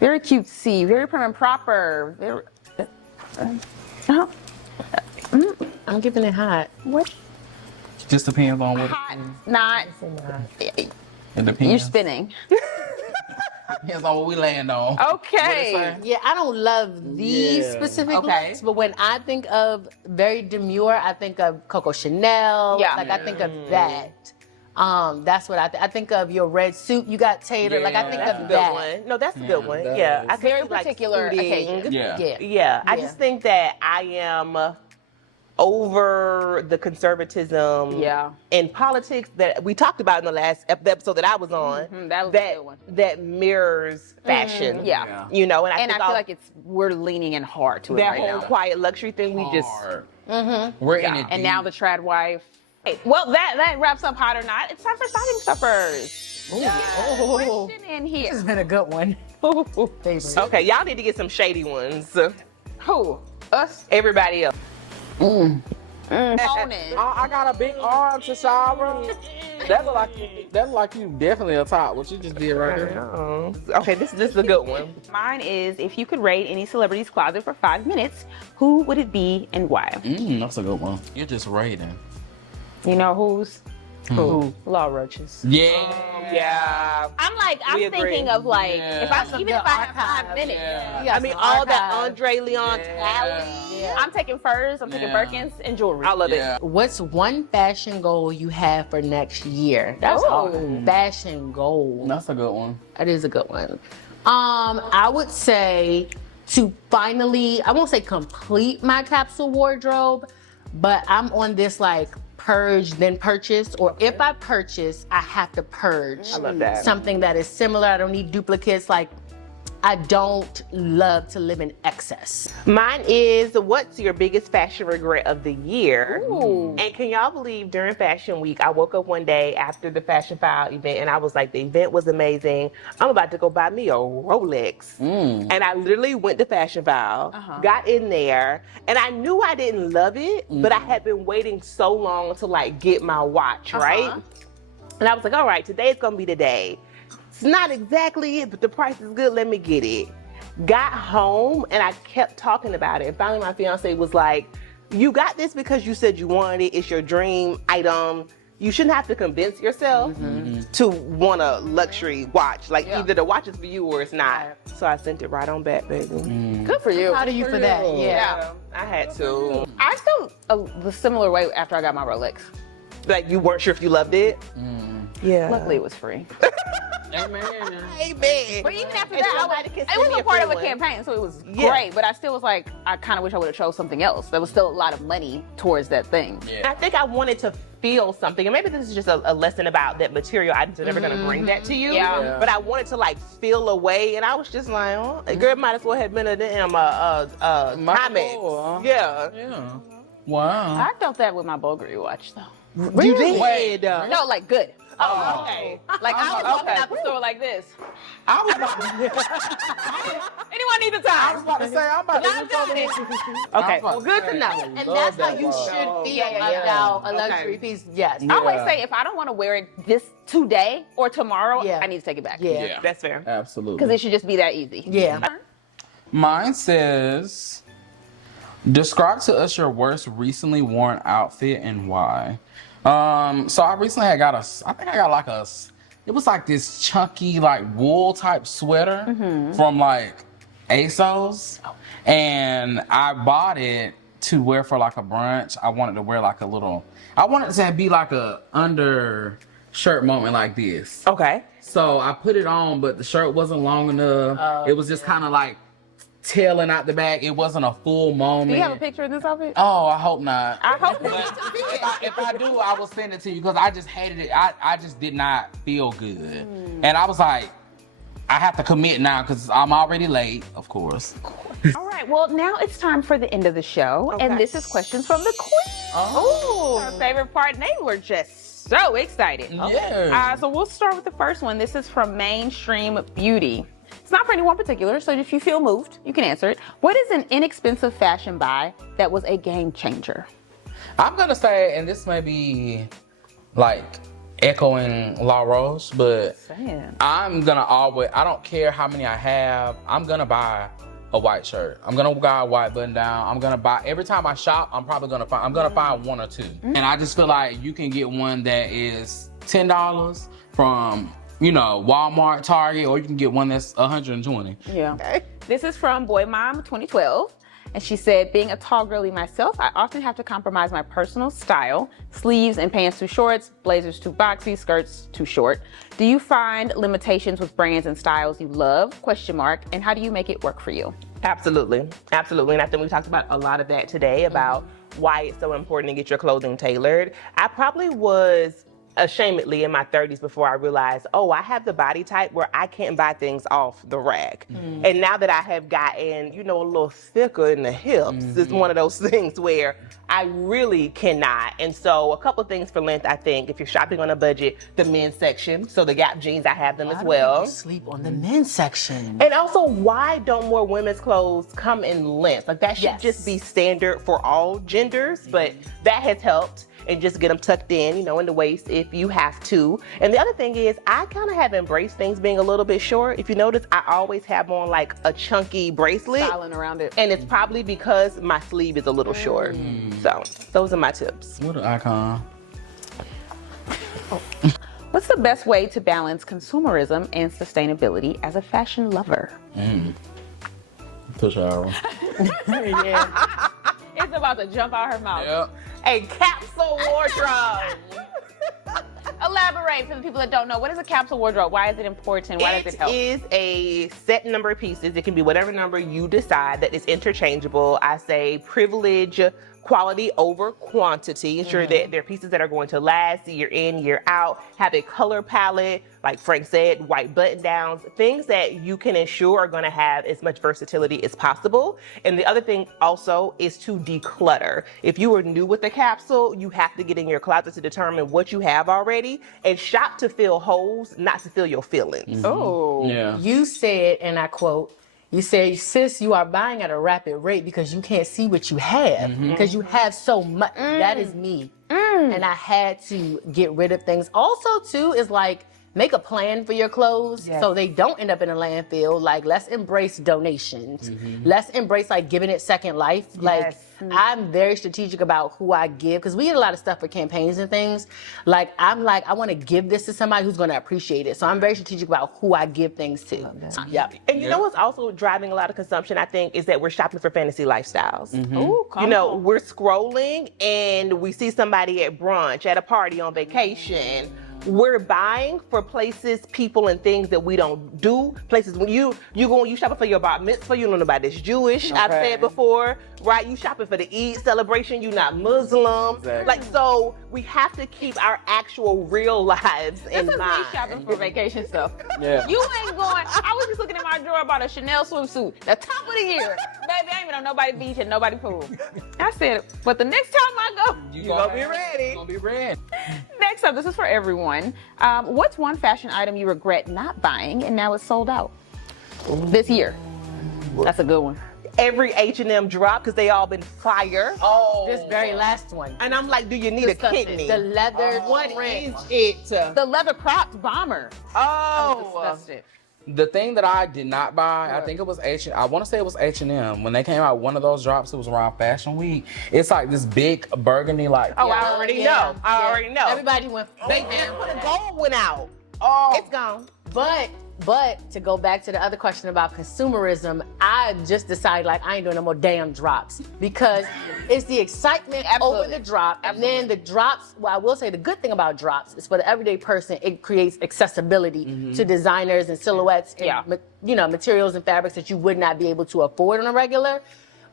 very cutesy, very prim and proper. Very. I'm giving it hot. What? Just depends on what Hot, not. it You're depends. spinning. Depends on what we land on. Okay. Yeah, I don't love these Yeah. specific Okay. looks, but when I think of very demure, I think of Coco Chanel. Yeah. Like I think of that. That's what I think of your red suit you got tailored. Like I think Yeah. of Good that. one. No, that's a good one. that Yeah. is. I could Very see, like, particular suiting. occasion. Yeah. Yeah. Yeah, I Yeah. just think that I am over the conservatism Yeah. in politics that we talked about in the last the episode that I was on. That was a good one. that mirrors fashion. Yeah. You know, and I And think I feel all like we're leaning in hard to it that right whole now. quiet luxury thing we just Hard. We're in it. And now the trad wife. Hey, well, that wraps up Hot or Not. It's time for stocking stuffers. Question in here. This has been a good one. Favorite. okay, y'all need to get some shady ones. Who? Us? Everybody else. Conan. I got a big arm, Tashira. That's like you definitely a top. What you just did right here. Okay, this is a good one. Mine is, if you could raid any celebrity's closet for 5 minutes, who would it be and why? That's a good one. You're just raiding. You know who's? Who? Law Roaches. Yeah. Yeah. I'm We agree. thinking of like, Yeah. if I Some even good if I have archives. 5 minutes. Yeah. Yeah, I mean, some all that archives. Andre Leon Yeah. Yeah. I'm taking furs, I'm taking Yeah. Birkins, and jewelry. I love Yeah. it. What's one fashion goal you have for next year? That's Ooh. hard. Fashion goal. That's a good one. That is a good one. I would say to finally, I won't say complete my capsule wardrobe, but I'm on this like purge then purchase, or if I purchase, I have to purge. I love that. Something that is similar. I don't need duplicates. Like I don't love to live in excess. Mine is, what's your biggest fashion regret of the year? Ooh. And can y'all believe during Fashion Week, I woke up one day after the Fashion File event and I was like, the event was amazing. I'm about to go buy me a Rolex. And I literally went to Fashion File, got in there, and I knew I didn't love it, but I had been waiting so long to like get my watch, right? And I was like, all right, today's gonna be the day. It's not exactly it, but the price is good. Let me get it. Got home and I kept talking about it. And finally, my fiance was like, "You got this because you said you wanted it. It's your dream item. you shouldn't have to convince yourself to want a luxury watch. Like either the watch is for you or it's not. So I sent it right on back, baby. Good for you. Proud of you for that. Yeah. I had to. I felt a similar way after I got my Rolex. Like you weren't sure if you loved it. Yeah. Luckily, it was free. Amen. Amen. But even after And that, somebody can it send was me a a part of free a one. campaign, so it was Yeah. great. But I still was like, I kind of wish I would have chose something else. There was still a lot of money towards that thing. Yeah. I think I wanted to feel something, and maybe this is just a lesson about that material items are never going to bring that to you. Yeah. But I wanted to like feel a way, and I was just like, oh, girl, might as well have been a damn Timex. Yeah. Yeah. Wow. I felt that with my Bulgari watch, though. You did. Wait. No, like good. Oh, okay. Like I was walking Okay. out the store like this. I was about to, Anyone need the I was time? about to say, I'm about to Not done it. Okay. Well, good to know. And that's how you should feel about a luxury piece. Yes. I always say if I don't want to wear it this today or tomorrow, Yeah. I need to take it back. Yeah. That's fair. Absolutely. Because it should just be that easy. Yeah. Mine says, describe to us your worst recently worn outfit and why. So I recently had it was like this chunky, like wool type sweater from like ASOS. And I bought it to wear for like a brunch. I wanted to wear like I wanted to be like a undershirt moment like this. Okay. So I put it on, but the shirt wasn't long enough. It was just kind of like tailing out the back. It wasn't a full moment. Do you have a picture of this outfit? Oh, I hope not. I hope But not. if I do, I will send it to you because I just hated it. I just did not feel good. And I was like, I have to commit now because I'm already late, of course. All right, well, now it's time for the end of the show. Okay. And this is questions from the Queen. Oh. Our favorite part. And they were just so excited. Yeah. So we'll start with the first one. This is from Mainstream Beauty. It's not for anyone particular, so if you feel moved, you can answer it. What is an inexpensive fashion buy that was a game changer? I'm going to say, and this may be like echoing La Rose, but I'm going to always, I don't care how many I have, I'm going to buy a white shirt. I'm going to buy a white button down. I'm going to buy, every time I shop, I'm probably going to find, I'm going to find one or two. And I just feel like you can get one that is $10 from, you know, Walmart, Target, or you can get one that's $120. Yeah. Okay. This is from Boy Mom 2012. And she said, being a tall girly myself, I often have to compromise my personal style. Sleeves and pants too short, blazers too boxy, skirts too short. Do you find limitations with brands and styles you love? ? And how do you make it work for you? Absolutely. Absolutely. And I think we talked about a lot of that today about why it's so important to get your clothing tailored. I probably was ashamedly in my 30s before I realized, oh, I have the body type where I can't buy things off the rack. And now that I have gotten, you know, a little thicker in the hips, it's one of those things where I really cannot. And so a couple things for length, I think, if you're shopping on a budget, the men's section. So the Gap jeans, I have them as well. Sleep on the men's section. And also, why don't more women's clothes come in length? Like that should just be standard for all genders, but that has helped. And just get them tucked in, you know, in the waist if you have to. And the other thing is, I kind of have embraced things being a little bit short. If you notice, I always have on like a chunky bracelet. Styling around it. And it's probably because my sleeve is a little short. So those are my tips. What an icon. What's the best way to balance consumerism and sustainability as a fashion lover? Tashira. Yeah. It's about to jump out her mouth. Yep. A capsule wardrobe. Elaborate for the people that don't know. What is a capsule wardrobe? Why is it important? Why does it help? It is a set number of pieces. It can be whatever number you decide that is interchangeable. I say privilege quality over quantity. Ensure that they're pieces that are going to last year in, year out. Have a color palette, like Frank said, white button downs, things that you can ensure are going to have as much versatility as possible. And the other thing also is to declutter. If you are new with the capsule, you have to get in your closet to determine what you have already and shop to fill holes, not to fill your feelings. Oh. Yeah. You said, and I quote, you say, sis, you are buying at a rapid rate because you can't see what you have, because you have so much. That is me. And I had to get rid of things. Also, too, is like make a plan for your clothes Yes. so they don't end up in a landfill. Like, let's embrace donations. Let's embrace like giving it second life. Like, Yes. I'm very strategic about who I give because we get a lot of stuff for campaigns and things. Like, I'm like, I want to give this to somebody who's going to appreciate it. So I'm very strategic about who I give things to. Yep. And you know what's also driving a lot of consumption, I think, is that we're shopping for fantasy lifestyles. Ooh, come You know, on. we're scrolling and we see somebody at brunch, at a party, on vacation. We're buying for places, people, and things that we don't do. Places when you shopping for your bar mitzvah, you don't know about this Jewish. I've said before, right? You shopping for the Eid celebration. You not Muslim. Exactly. Like, so we have to keep our actual real lives in This is me mind. shopping for vacation stuff. Yeah. You ain't going. I was just looking in my drawer about a Chanel swimsuit, the top of the year. Baby, I ain't been on nobody beach and nobody pool. I said, but the next time I go, You gonna be ready. You gonna be ready. next up, this is for everyone. What's one fashion item you regret not buying and now it's sold out this year? That's a good one. Every H&M drop because they all been fire. Oh. This very last one. And I'm like, do you need Disgusting. a kidney? The leather What print. is it? The leather cropped bomber. Oh, Disgusted. The thing that I did not buy, I think it was I want to say it was H&M. When they came out, one of those drops, it was around Fashion Week. It's like this big burgundy, like. oh, I already know. I already know. Everybody went. They did put a gold one out. Oh. It's gone. But to go back to the other question about consumerism, I just decided like I ain't doing no more damn drops because it's the excitement over the drop, and then the drops. Well, I will say the good thing about drops is for the everyday person, it creates accessibility to designers and silhouettes, and materials and fabrics that you would not be able to afford on a regular.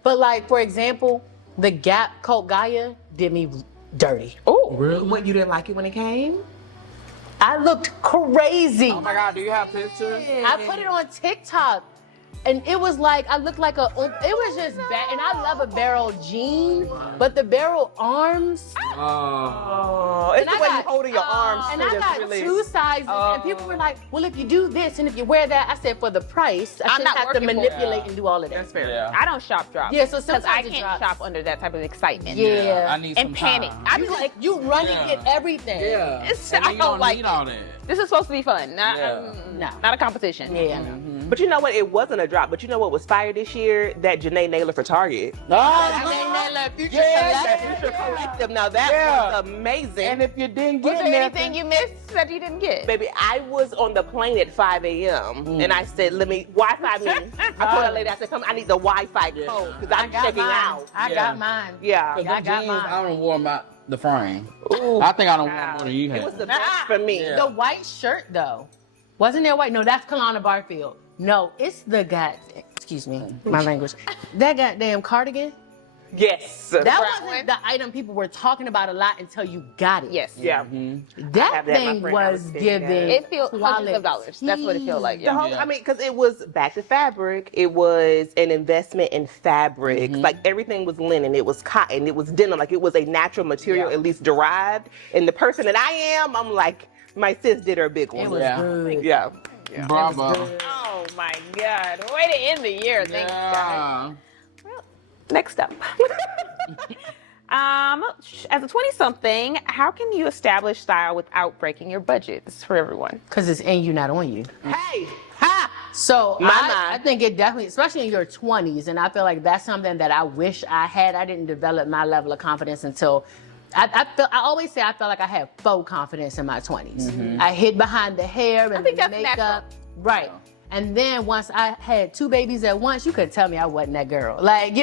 But like for example, the Gap Cult Gaia did me dirty. Oh, Really? What, you didn't like it when it came? I looked crazy. Oh my God, do you have pictures? I put it on TikTok, and it was like I looked like it was just bad. And I love a barrel jean, but the barrel arms. Oh, it's And the I way got- you hold your arms. And too, I that's got really- two sizes, and people were like, "Well, if you do this and if you wear that," I said, "For the price, I I'm shouldn't not have to working for manipulate it. and do all of that." That's fair. Yeah. I don't shop drops. Yeah, so because sometimes I it can't drops. shop under that type of excitement. Yeah. I need some And panic. time. I be like, You run Yeah. and get everything. Yeah. It's- And I you don't like need it. all that. this is supposed to be fun, not No. not a competition. Yeah. But you know what? It wasn't a drop. But you know what was fire this year? That Janae Naylor for Target. Oh, Future That Collective. Future Collective. Now that Yeah. was amazing. and if you didn't Was get there nothing, anything you missed that you didn't get? Baby, I was on the plane at 5 a.m. and I said, let me, Wi-Fi me. I told that lady, I said, come, I need the Wi-Fi code because I'm checking out. I Yeah. got mine. Yeah. Cause I them got jeans, mine. I don't wore them out the frame. Ooh. I think I don't want more than you It was had. the best for me. Yeah. The white shirt though, wasn't there white? No, that's Kalana Barfield. No, it's the excuse me, my language. That goddamn cardigan. Yes. That brown wasn't one? the item people were talking about a lot until you got it. Yes. Yeah. That have that, my thing friend was Alice did, giving. yeah. It feels hundreds of dollars. That's what it feels like. The Yeah. whole, Yeah. I mean, because it was back to fabric. It was an investment in fabric. Like everything was linen. It was cotton. It was denim. Like it was a natural material, at least derived. And the person that I am, I'm like, my sis did her big one. It was Yeah. good. Yeah. Bravo. Oh my God. Way to end the year. Thanks, guys. Yeah. Next up. As a 20-something, how can you establish style without breaking your budget? This is for everyone. Cause it's in you, not on you. Hey. Ha! So My I mind. think it definitely, especially in your 20s, and I feel like that's something that I wish I had. I didn't develop my level of confidence until I always say I felt like I had faux confidence in my 20s. I hid behind the hair and think the that's makeup. natural. Right. And then once I had 2 babies at once, you couldn't tell me I wasn't that girl. Like,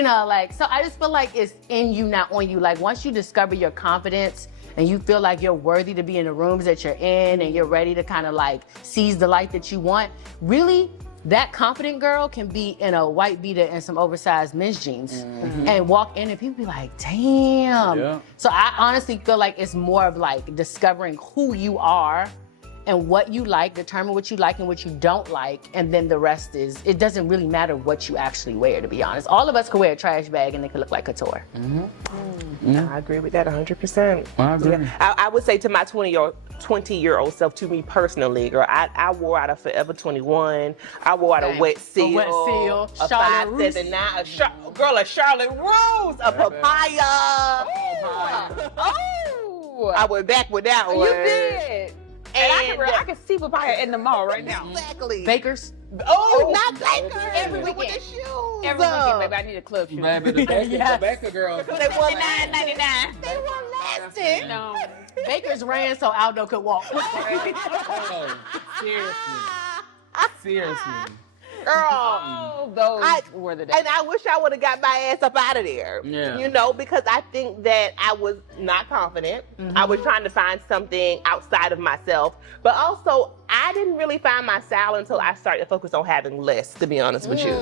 so I just feel like it's in you, not on you. Like once you discover your confidence and you feel like you're worthy to be in the rooms that you're in and you're ready to kind of like seize the life that you want, really, that confident girl can be in a white beater and some oversized men's jeans and walk in and people be like, damn. Yeah. So I honestly feel like it's more of like discovering who you are and what you like, determine what you like and what you don't like, and then the rest is, it doesn't really matter what you actually wear, to be honest. All of us could wear a trash bag and they could look like couture. I agree with that 100%. I agree. Yeah. I would say to my 20-year-old self, to me personally, girl, I wore out a Forever 21. I wore out a Same. Wet Seal. A Wet Seal, A Charlotte Russe. 579. A Charlotte Rose. A Papaya. Oh, I went back with that one. you did. I can see papaya in the mall right now. Exactly. Bakers. Oh, not Baker. Every With weekend. the shoes. Every weekend, baby, I need a club shoe. Baby, the Baker girls. They want $9.99. They want lasting. No. Bakers ran so Aldo could walk. Oh, seriously. Girl. Oh, those were the days. And I wish I would have got my ass up out of there. Yeah. You know, because I think that I was not confident. I was trying to find something outside of myself. But also, I didn't really find my style until I started to focus on having less, to be honest with you.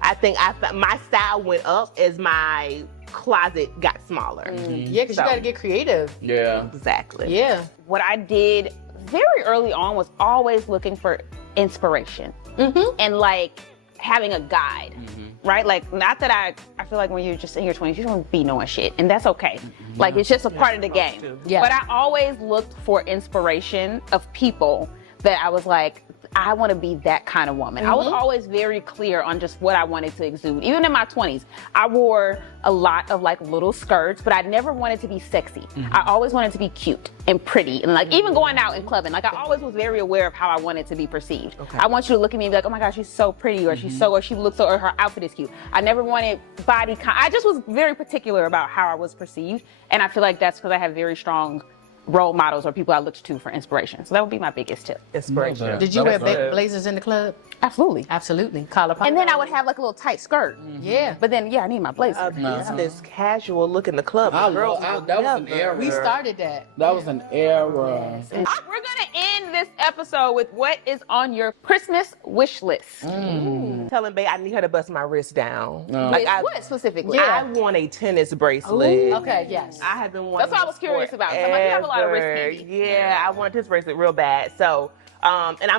I think my style went up as my closet got smaller. Yeah, because you got to get creative. Yeah. Exactly. Yeah. What I did very early on was always looking for inspiration and like having a guide, right? Like, not that I feel like when you're just in your 20s, you don't be knowing shit, and that's okay. Like, it's just a part of the game. Yeah. But I always looked for inspiration of people that I was like, I want to be that kind of woman. I was always very clear on just what I wanted to exude. Even in my 20s, I wore a lot of like little skirts, but I never wanted to be sexy. I always wanted to be cute and pretty, and like even going out and clubbing, like I always was very aware of how I wanted to be perceived. I want you to look at me and be like, oh my gosh, she's so pretty, or she looks so, or her outfit is cute. I never wanted I just was very particular about how I was perceived, and I feel like that's because I have very strong role models or people I looked to for inspiration. So that would be my biggest tip. Inspiration. Did you wear blazers in the club? Absolutely. Absolutely. Collar And then I would have like a little tight skirt. Yeah. But then, I need my blazer. Business casual look in the club. That Girls was would an never. era. We started that. That was an era. We're gonna end this episode with what is on your Christmas wish list. Telling Bae I need her to bust my wrist down. Like, what specifically? I want a tennis bracelet. Okay, yes. I have been wanting. That's what I was curious about. So I'm like, you have a lot of wrist forever. candy. Yeah, I want this bracelet real bad. So, and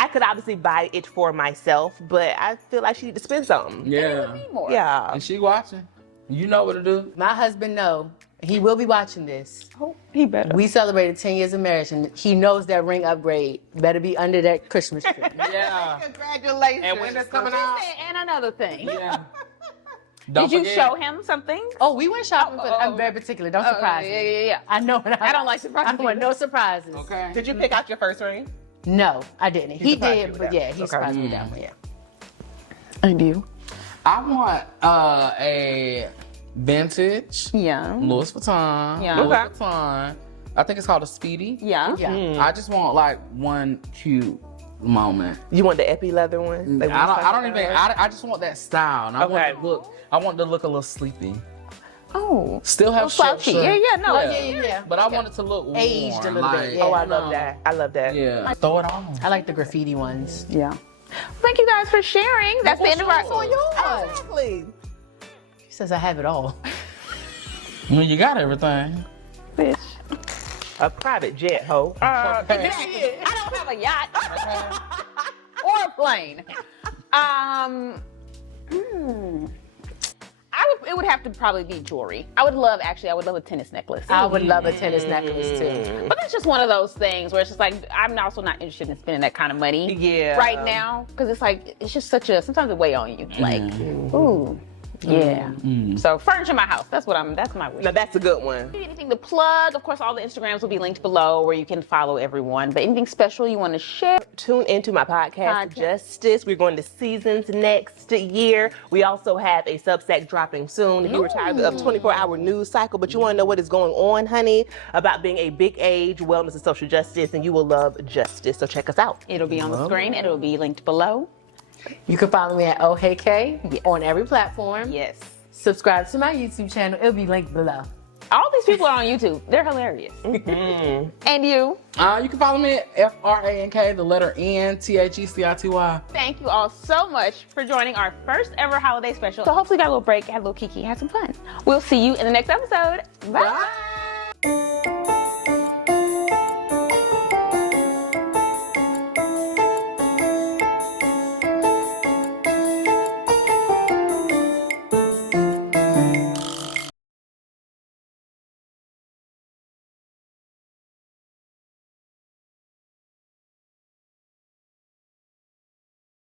I could obviously buy it for myself, but I feel like she need to spend something. Yeah. More. Yeah. And she watching. You know what to do. My husband know. He will be watching this. Oh, he better. We celebrated 10 years of marriage, and he knows that ring upgrade better be under that Christmas tree. Yeah. Congratulations. And when it's coming out. And another thing. Yeah. Did you show him something? Oh, we went shopping. I'm very particular. Don't surprise me. Yeah. I know what I don't like surprises I don't want no surprises. Okay. Did you pick out your first ring? No, I didn't. He surprised you did, with but that. yeah, he Okay. surprised me with that one, yeah. And you? I want a vintage Yeah. Louis Vuitton. Yeah. Louis Okay. Vuitton. I think it's called a Speedy. Yeah. Yeah. I just want like one cute moment. You want the epi leather one? Like, I don't even. I just want that style. And I Okay. want it to look a little sleepy. Oh. Still have Slouchy. structure. Yeah, no. Oh, yeah. But I want it to look Aged a worn, little bit, like, yeah. Oh, I love that. I love that. Yeah. Throw it on. I like the graffiti ones. Yeah. Thank you guys for sharing. That's the end of our. Exactly. She says I have it all. Well, you got everything. Bitch. A private jet, ho. Exactly. I don't have a yacht or a plane. It would have to probably be jewelry. I would love a tennis necklace. I would love a tennis necklace too. But it's just one of those things where it's just like, I'm also not interested in spending that kind of money right now. Because it's like, it's just sometimes it weigh on you. Like, ooh. Yeah. So furniture my house. That's my wish. Now that's a good one. Anything to plug? Of course, all the Instagrams will be linked below where you can follow everyone. But anything special you want to share? Tune into my podcast, Justice. We're going to seasons next year. We also have a Substack dropping soon. If you were tired of 24-hour news cycle, but you want to know what is going on, honey, about being a big age, wellness, and social justice, and you will love justice. So check us out. It'll be on the screen and it'll be linked below. You can follow me at Oh Heyy Kay on every platform. Yes. Subscribe to my YouTube channel. It'll be linked below. All these people are on YouTube. They're hilarious. And you? You can follow me at FRANK, the letter N, THECITY. Thank you all so much for joining our first ever holiday special. So hopefully you got a little break, had a little kiki, had some fun. We'll see you in the next episode. Bye.